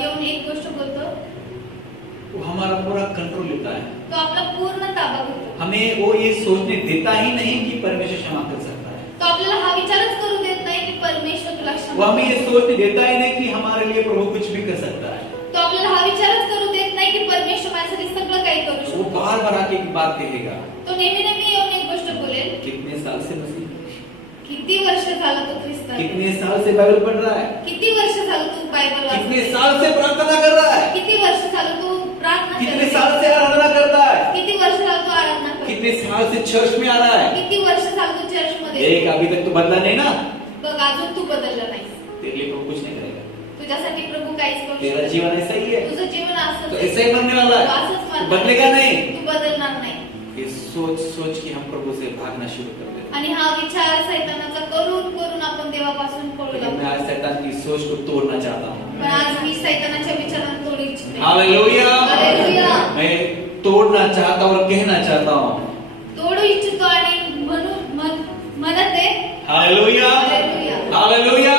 येऊन एक गोष्ट बोलतो, वो हमारा पूरा कंट्रोल लेता है. तो आपला पूर्ण ताबा घेतो. हमें वो ये सोचने देता ही नहीं कि परमेश्वर क्षमा कर सकता है. तो आपल्याला हा विचारच करू देत नाही की परमेश्वर तुला वो क्षमा हमें ये करेल. सोचने देता ही नहीं कि हमारे लिए प्रभु कुछ भी कर सकता है. तो आपल्याला हा विचारच करू देत नाही की परमेश्वर माझ्यासाठी सगळं काही करू वो शकतो. बार बार आके एक बात कहेगा, तो नेहमी नेहमी येऊन एक गोष्ट बोलेल, कितने साल से मसीह, किती वर्ष झालं तू ख्रिस्तान, कितने साल से बाइबल पढ़ रहा है, किती वर्ष झालं तू बायबल कितने वाचतोय, साल से प्रार्थना कर रहा है, किती वर्ष झालं तू प्रार्थना कितने करतोय, साल से आराधना करता है, किती वर्ष झालं तू आराधना करतोय, कितने साल से चर्च में आ रहा है. किती वर्ष झालं तू चर्च मध्ये, एक अभी तक तो बदला नहीं ना. बघ अजून तू बदलला नाहीस. तेरे लिए प्रभु कुछ नहीं करेगा. तुझ्यासाठी प्रभू काहीच करू तेरा शकत नाही. जीवन ऐसा ही है, तुझं जीवन असंच तो आहे. ऐसा ही बनने वाला तू है. असंच तू मानणार. बदलेगा नहीं. तू बदलणार नाही. ये सोच सोच के हम प्रभु से भागना शुरू कर देते हैं. आणि हा विचार सैतानाचा करून करून आपण देवापासून पळू लेकिन मैं लागतो. आज शैतान की सोच को तोड़ना चाहता हूँ. पण आज मी सैतानाच्या विचारांना तोडू इच्छिते. हालेलुया. हालेलुया. मैं तोड़ना चाहता हूँ और कहना चाहता हूँ. तोडू इच्छितो आणि म्हणत आहे, हालेलुया. हालेलुया. हालेलुया.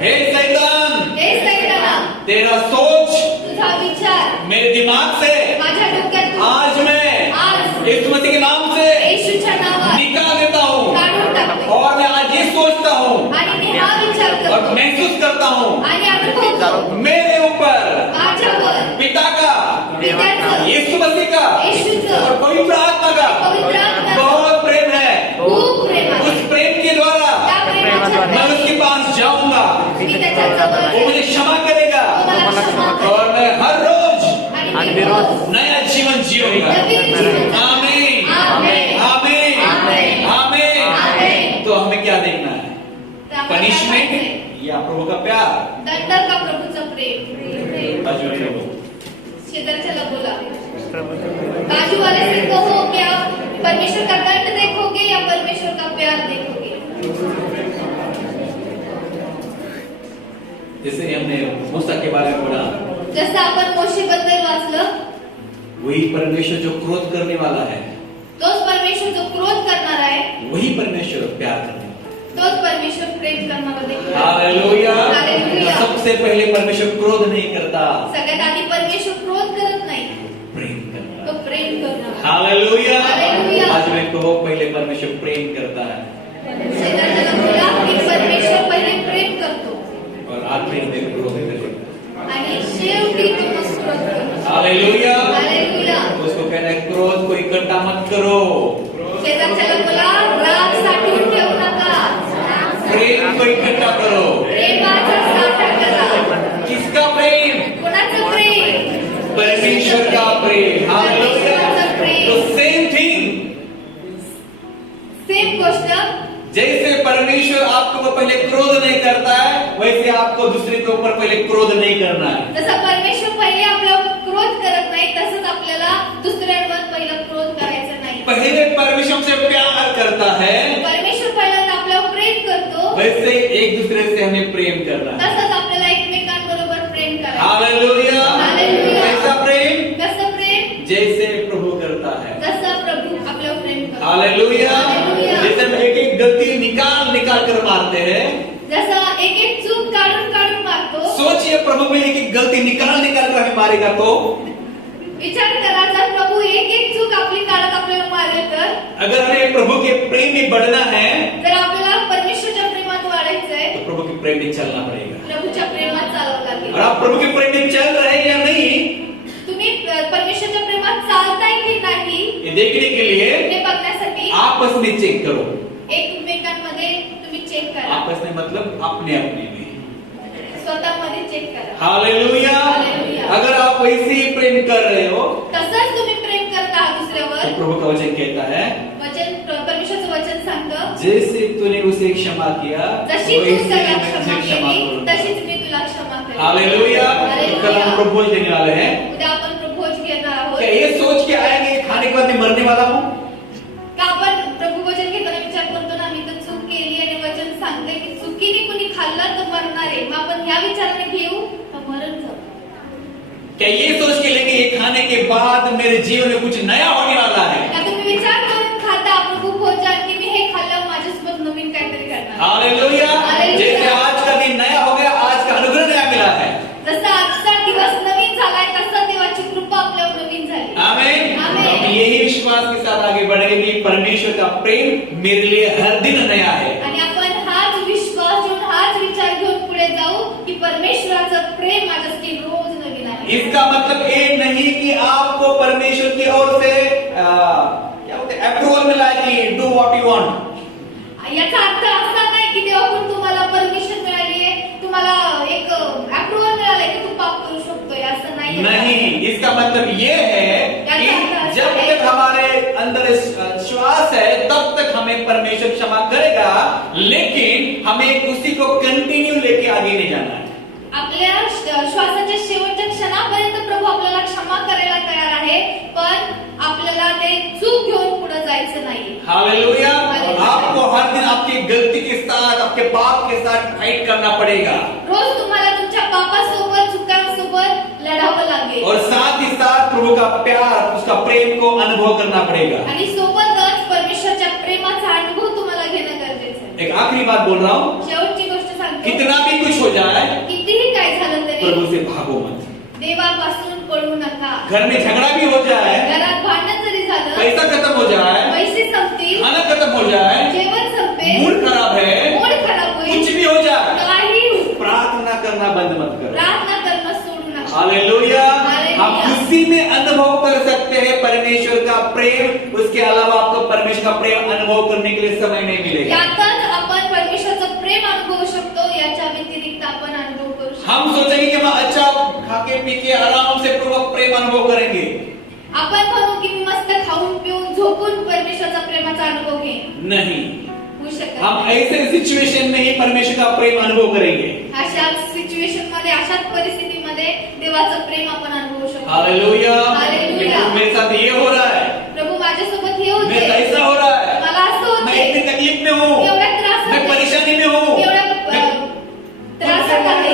हे शैतान, हे सैताना, तेरा सोच तुझा विचार मेरे दिमाग से माझ्या डोक्यात आज मैं आज यीशु मसीह के नाम से येशूच्या नावात निकाल देता हूँ. काढून टाकते. और मैं आज ये सोचता हूँ आणि मी हा विचार और करतो महसूस करता हूँ आणि अनुभवतो मेरे ऊपर माझ्यावर पिता का, पित्याचं, यीशु मसीह का येशूचं और पवित्र आत्मा का पवित्र आत्म्याचं बहुत प्रेम है. खूप प्रेम आहे. उस प्रेम के द्वारा त्या प्रेमाच्या मैं उसके पास जाऊंगा, मी त्याच्या जवळ वो मुझे क्षमा करेगा तो मला क्षमा करेल. और मैं हर रोज आणि मी रोज नया जीवन जीऊंगा. नवीन जीवन आमीन. आमीन. आमीन. आमीन. आमीन. आमीन. तो हमें क्या देखना है? तर आम्हाला पनिशमेंट काय या प्रभु का प्यार? दंड का प्रभूचं प्रेम. बाजू में बोलो. शेजारच्याला बोला, बाजू वाले से कहो क्या परमेश्वर का दंड देखोगे या परमेश्वर का प्यार देखोगे. जैसे हमने मूसा के बारे में पढ़ा, जसं आपण मोशे बद्दल वाचलं, वही परमेश्वर जो क्रोध करने वाला है, तोच परमेश्वर जो क्रोध करणार आहे, वही परमेश्वर प्यार करने वाला तोच परमेश्वर प्रेम करणार देखील है. आहे. हालेलुया. हालेलुया. सबसे पहले परमेश्वर क्रोध नहीं करता, सगळ्यात आधी परमेश्वर क्रोध करत नाही, प्रेम करता तो है. प्रेम करणार. हालेलुया. हालेलुया. आज में कहो पहले परमेश्वर प्रेम करता है शेजारच्याला बोला की परमेश्वर पहिले प्रेम करतो और आखिरी में क्रोध करेगा. आणि शेवटी तो मग क्रोध करतो. हालेलुया. हालेलुया. उसको कहना है क्रोध को इकट्ठा मत करो, शेजारच्याला बोला राग साठवून ठेवू नका, प्रेम को इकट्ठा करो. प्रेमाचा साठा करा. किसका प्रेम? कोणाचं प्रेम? परमेश्वर का प्रेम. हालेलुया. परमेश्वराचं प्रेम. तो सेम थिंग, सेम गोष्ट, जैसे परमेश्वर आपको पहले क्रोध नहीं करता है, वैसे आपको दूसरे के ऊपर पहले क्रोध नहीं करना है. जसं परमेश्वर पहिले आपल्यावर क्रोध करत नाही, तसंच आपल्याला दुसऱ्यांवर पहिला क्रोध करायचा नाही. पहले परमेश्वर हमसे प्यार करता है, परमेश्वर पहिल्यांदा आपल्यावर प्रेम करतो, वैसे एक दूसरे से हमें प्रेम करना है. तसंच आपल्याला एकमेकांबरोबर प्रेम करायचं. हालेलुया. हालेलुया. कैसा प्रेम? कसं प्रेम? जैसे प्रभु करता है. जसं प्रभू आपल्यावर प्रेम करतो. हालेलुया. हालेलुया. जैसे हम एक एक गलती निकाल निकाल कर मारते हैं, जसं एक एक चूक काढून काढून मारतो, सोचिए प्रभु में एक एक गलती निकाल निकाल कर हमें मारेगा तो विचार करा, जर प्रभू एक एक चूक आपली काढत आपल्याला मारेल तर, अगर हमें प्रभु के प्रेम में बढ़ना है जर आपल्याला परमेश्वरच्या प्रेमात वाढायचंय, तो प्रभु के प्रेम में चलना पड़ेगा। प्रभूच्या प्रेमात चालावं लागेल। और आप प्रभु के प्रेम में चल रहे हैं या नहीं, तुम्ही परमेश्वरच्या प्रेमात चालताय की नाही ये देखने के लिए हे बघण्यासाठी आपस में चेक करो। एकमेकांमध्ये तुम्ही चेक करा, आपस में मतलब अपने अपने में। स्वतःमध्ये चेक करा। हालेलुया। हालेलुया। अगर आप वैसे ही प्रेम कर रहे हो तसंच तुम्ही प्रेम करत आहात तो दुसऱ्यावर, प्रभु का वचन कहता है वचन परमेश्वरचं वचन सांगतं, जैसे तूने उसे क्षमा किया जशी तू वैसे त्याला मैं क्षमा तुझे क्षमा केली करूंगा। तशीच मी तुला क्षमा करेन। हालेलुया। कल हम प्रभु देने वाले हैं। उद्या आपण प्रभोज घेणार आहोत। क्या ये सोच के आएंगे कि खाने के बाद मैं मरने वाला हूँ? का आपण प्रभू वचन घेताना विचार करतो ना, मी तर चूक केली आणि वचन सांगते की चुकीने कुणी खाल्लं तर मरणार आहे, मग आपण ह्या विचाराने घेऊ तर मरण जाऊ। क्या ये सोच के लेंगे ये खाने के बाद मेरे जीवन में कुछ नया होने वाला है? का तुम्ही विचार करून खाता प्रभू भोजन की मी हे खाल्लं माझ्यासोबत नवीन काहीतरी करणार। हालेलुया। हालेलुया। जैसे आज का दिन नया हो गया, आज का अनुग्रह नया मिला है। जसा आजचा दिवस नवीन झालाय तसा देवाची कृपा आपल्यावर नवीन झाली। आमीन। आमीन। हम यही विश्वास के साथ आगे बढ़ेंगे कि परमेश्वर का प्रेम मेरे लिए हर दिन नया है। आणि आपण हाच विश्वास घेऊन हाच विचार घेऊन पुढे जाऊ की परमेश्वराचं प्रेम माझ्यासाठी रोज नवीन आहे। इसका मतलब ये नहीं कि आपको परमेश्वर की ओर से क्या बोलते हैं अप्रूवल मिला है कि डू व्हाट यू वांट। याचा अर्थ असा नाही की देवाकडून तुम्हाला परमिशन मिळाली आहे, तुम्हाला एक अप्रूवल मिळालंय की तू पाप करू शकतोय, असं नाही। नहीं, इसका मतलब ये है कि जब तक हमारे अंदर श्वास है तब तक हमें परमेश्वर क्षमा करेगा, लेकिन हमें उसी को कंटिन्यू लेके आगे नहीं जाना है। आपल्या श्वासाच्या शेवटच्या क्षणापर्यंत प्रभू आपल्याला क्षमा करायला तयार आहे, पण आपल्याला ते चूक घेऊन पुढे जायचं नाही। हालेलुया। हालेलुया। आपको हर दिन आपकी गलती के साथ आपके पाप के साथ फाइट करना पड़ेगा रोज तुम्हाला तुमच्या पापासोबत चुकांसोबत लढावं लागेल, और साथ ही साथ प्रभु का प्यार उसका प्रेम को अनुभव करना पड़ेगा। आणि सोबतच परमेश्वरच्या प्रेमाचा अनुभव तुम्हाला घेणं गरजेचं आहे। एक आखिरी बात बोल रहा हूँ, शेवटची गोष्ट सांगतो, कितना भी कुछ हो जाए कितीही काय झालं प्रभु तरी से भागो मत। देवापासून पळू नका। घर में झगड़ा भी हो जाए, घरात भांडण जरी झालं, पैसा खत्म हो जाए, पैसे संपतील, खाना खत्म हो जाए, जेवण संपेल, मूड खराब है, मूड खराब होईल, कुछ भी हो जाए, काही होईल, प्रार्थना करना बंद मत करो। प्रार्थना करणं सोडू नका। हालेलुया। हालेलुया। हम उसी में अनुभव कर सकते हैं परमेश्वर का प्रेम, उसके अलावा आपको परमेश्वर का प्रेम अनुभव करने के लिए समय नहीं मिलेगा। यातच आपण परमेश्वराचं प्रेम अनुभवू शकतो, याच्या व्यतिरिक्त आपण अनुभव करू शकतो। हम सोचेंगे कि हम अच्छा खाके पी के आराम से प्रभु का प्रेम अनुभव करेंगे, आपण म्हणू की मी मस्त खाऊन पिऊन झोपून परमेश्वराचा प्रेमाचा अनुभव घेईन, नहीं। होऊ शकत हम नाही। ऐसे सिचुएशन में ही परमेश्वर का प्रेम अनुभव करेंगे। अशाच सिच्युएशन मध्ये, अशाच परिस्थितीमध्ये देवाचं प्रेम आपण अनुभवू शकतो। हालेलुया। हालेलुया। लेकिन मेरे साथ ये हो रहा है, प्रभू माझ्यासोबत हे मेरे साथ होते, ऐसा हो रहा है, मला असं मैं होते, इतनी तकलीफ में हूँ, एवढा त्रास मैं होते, परेशानी में हूँ, एवढा मैं त्रासात आहे,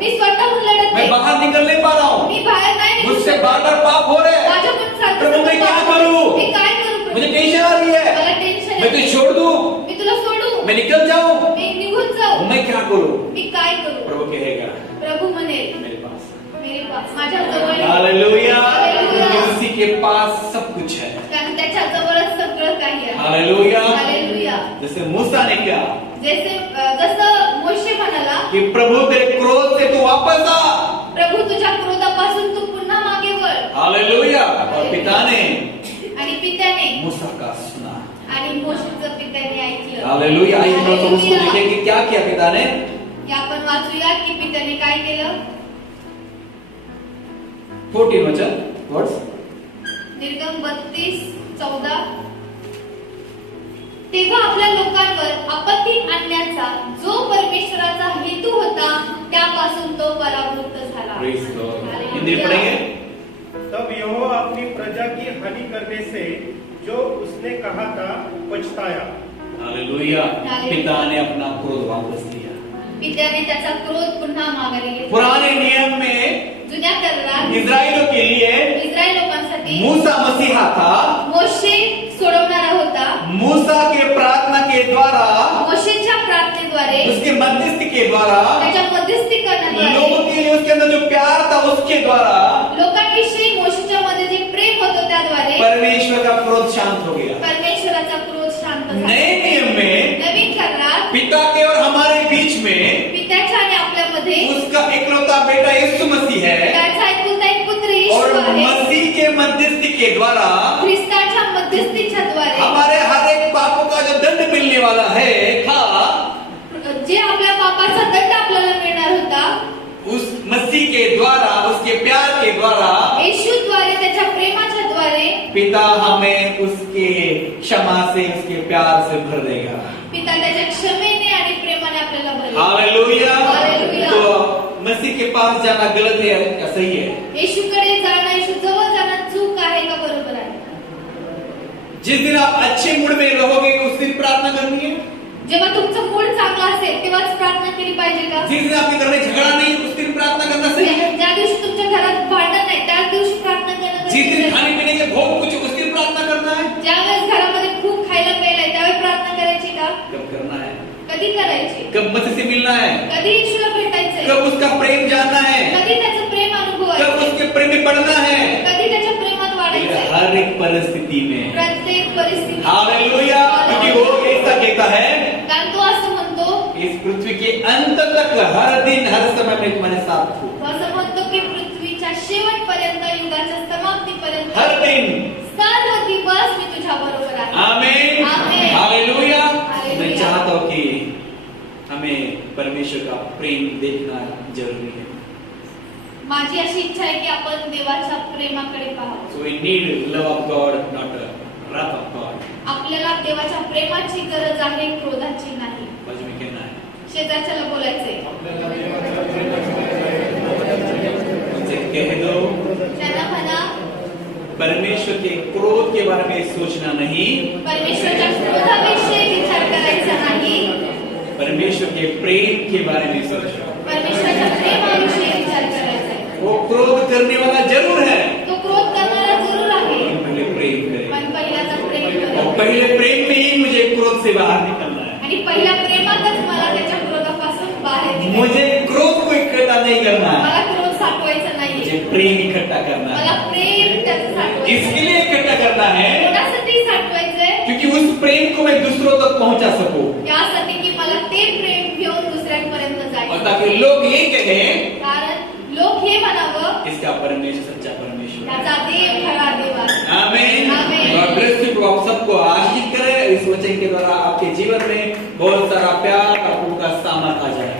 मी स्वतःहून लढत मैं नाही, बाहर निकल नहीं पा रहा हूँ, मी बाहेर नाही निघू मुझसे शकत। बार बार पाप हो रहे हैं, माझ्याकडून सारखं प्रभू मैं क्या पाप- करूं? मी काय करू प्रभू? मुझे टेंशन आ रही मला है, टेन्शन मैं तुझे छोड़ दूं, मी तुला सोडू, मैं निकल जाऊं, मी निघून जाऊ, मैं क्या करूं? मी काय करू? प्रभु कहेगा प्रभू म्हणेल मेरे पास। मेरे पास, माझ्या जवळ ये. हालेलुया। हालेलुया. क्योंकि उसी के पास सब कुछ है। कारण त्याच्या जवळच सगळं काही आहे। हालेलुया। हालेलुया. जैसे मूसा ने कहा जसं मोशे म्हणाला, कि प्रभु तेरे क्रोध से तू वापस आ। प्रभू तुझ्या क्रोधापासून तू पुन्हा मागे वळ। हालेलुया। और पिता ने आणि पित्याने मूसा का सुना। आणि मोशेचं पित्याने ऐकलं। हालेलुया। आइए हम लोग उसको हालेलुया. देखें कि क्या किया पिता ने। हे आपण वाचूया की पित्याने काय केलं। 14 वचन वर्ड्स। निर्गम 32:14 तेव्हा आपल्या लोकांवर आपत्ती आणण्याचा जो परमेश्वराचा हेतू होता त्यापासून तो पराभूत झाला। Praise God. हालेलुया. हिंदी पढ़ेंगे। तब यहोवा अपनी प्रजा की हानि करने से जो उसने कहा था पछताया। हालेलुया। हालेलुया. पिता ने अपना क्रोध वापस लिया। पित्याने त्याचा क्रोध पुन्हा माघारी घेतला। पुराने नियम में जुन्या करारात इस्राएलियों के लिए इस्रायल लोकांसाठी मूसा मसीहा था। मोशे सोडवणारा होता। मूसा के प्रार्थना के द्वारा मोशेच्या प्रार्थनेद्वारे उसके मध्यस्थी के द्वारा, त्याच्या मध्यस्थी लोगों करण्याद्वारे, के लिए उसके अंदर जो प्यार था उसके द्वारा लोकांविषयी मोशेच्या मध्ये जे प्रेम होतं त्याद्वारे परमेश्वर का क्रोध शांत हो गया। परमेश्वराचा क्रोध शांत झाला. नए नियम में नवीन करारात पिता के और हमारे बीच में पित्याच्या आणि आपल्यामध्ये उसका इकलौता बेटा यीशु मसीह है, त्याचा एकुलता एक पुत्र और येशू आहे. मसीह के मध्यस्थी के द्वारा ख्रिस्ताच्या मध्यस्थीच्या द्वारे हमारे हर एक पापों का जो दंड मिलने वाला है था, जे आपल्या पापाचा दंड आपल्याला मिळणार होता, उस मसीह के द्वारा, उसके प्यार के द्वारा येशूद्वारे, त्याच्या प्रेमाच्या द्वारे पिता हमें उसके क्षमा से, उसके प्यार से भर देगा। पिता त्याच्या क्षमेने आणि प्रेमाने आपल्याला भरेल. हालेलुया। हालेलुया। तो मसीह के पास जाना गलत है या सही है? येशूकडे जाणं, येशू जवळ जाणं चूक आहे का बरोबर आहे? जिस दिन आप अच्छे मूड में रहोगे उस दिन प्रार्थना करनी है। जेव्हा तुमचं मूड चांगला असेल तेव्हाच प्रार्थना केली पाहिजे का? जिस दिन आपके घर में झगड़ा नहीं उस दिन प्रार्थना करना सही है। ज्या दिवशी तुमच्या घरात भांडण नाही त्याच दिवशी प्रार्थना करणं जिस दिन गरजेचं आहे. खाने पीने के भोग कुछ उस दिन प्रार्थना करना है। ज्यावेळेस घरामध्ये खूप खायला प्यायला आहे त्यावेळी प्रार्थना करायची का? कब करना है? कधी करायची? कब मसीह से मिलना है? कधी येशूला भेटायचंय? कब उसका प्रेम जानना है? कधी त्याचं प्रेम कब अनुभवायचं? उसके प्रेम में बढ़ना है? कधी त्याच्या प्रेमात वाढायचंय? हर एक परिस्थिति में। प्रत्येक परिस्थिती. हालेलुया। क्योंकि वो ऐसा कहता है, कारण तो असं म्हणतो, इस पृथ्वी के अंत तक हर दिन हर समय में तुम्हारे साथ हूँ। तो असं म्हणतो की पृथ्वीच्या शेवटपर्यंत, युगाच्या समाप्तीपर्यंत हर दिन। सर्व दिवस मी तुझ्या बरोबर आहे. आमीन। आमीन। हालेलुया। हालेलुया। मैं चाहता हूँ कि हमें परमेश्वर का प्रेम देखना जरूरी है। माझी अशी इच्छा आहे की आपण देवाच्या प्रेमाकडे पाहावं. So we need love of God, not a wrath of God. आपल्याला देवाच्या प्रेमाची गरज आहे, क्रोधाची नाही. बाजू में कहना है। शेजारच्याला बोलायचंय, उनसे कह दो, त्यांना म्हणा, परमेश्वर के क्रोध के बारे में सोचना नहीं, परमेश्वराच्या क्रोधाविषयी विचार करायचा नाही, परमेश्वर के प्रेम के बारे में सोचो। परमेश्वराच्या प्रेमाविषयी विचार करायचा आहे. वो क्रोध करने वाला जरूर है, तो क्रोध करणारा जरूर आहे, लेकिन पहले प्रेम करे। पण पहिल्याचा प्रेम और करेल. पहले प्रेम में ही मुझे क्रोध से बाहर निकलना है। आणि पहिल्या प्रेमातच मला त्याच्या क्रोधापासून बाहेर निघायचं. मुझे क्रोध को इकट्ठा नहीं करना है, मला क्रोध साठवायचा नाहीये, मुझे प्रेम इकट्ठा करना मला है। प्रेम त्याचं साठवायचं. इसके लिए इकट्ठा करना है कोणासाठी साठवायचंय? क्योंकि उस प्रेम को मैं दूसरों तक पहुंचा सकूं, यासाठी की मला ते प्रेम घेऊन दुसऱ्यांपर्यंत और जायचं. ताकि लोग ये कहें, कारण लोक हे म्हणावं, इसका परमेश्वर सच्चा परमेश्वर है। त्याचा देव खरा देव आहे. आमीन। आमीन। God bless you. आप सबको आशीष करे। इस वचन के द्वारा आपके जीवन में बहुत सारा प्यार और प्रभु का सामर्थ आ जाए।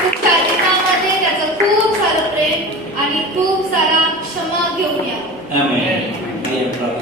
खूप चारित्र्यामध्ये त्याचं खूप सारं प्रेम आणि खूप सारा क्षमा घेऊन या. आमीन। आइए प्रार्थना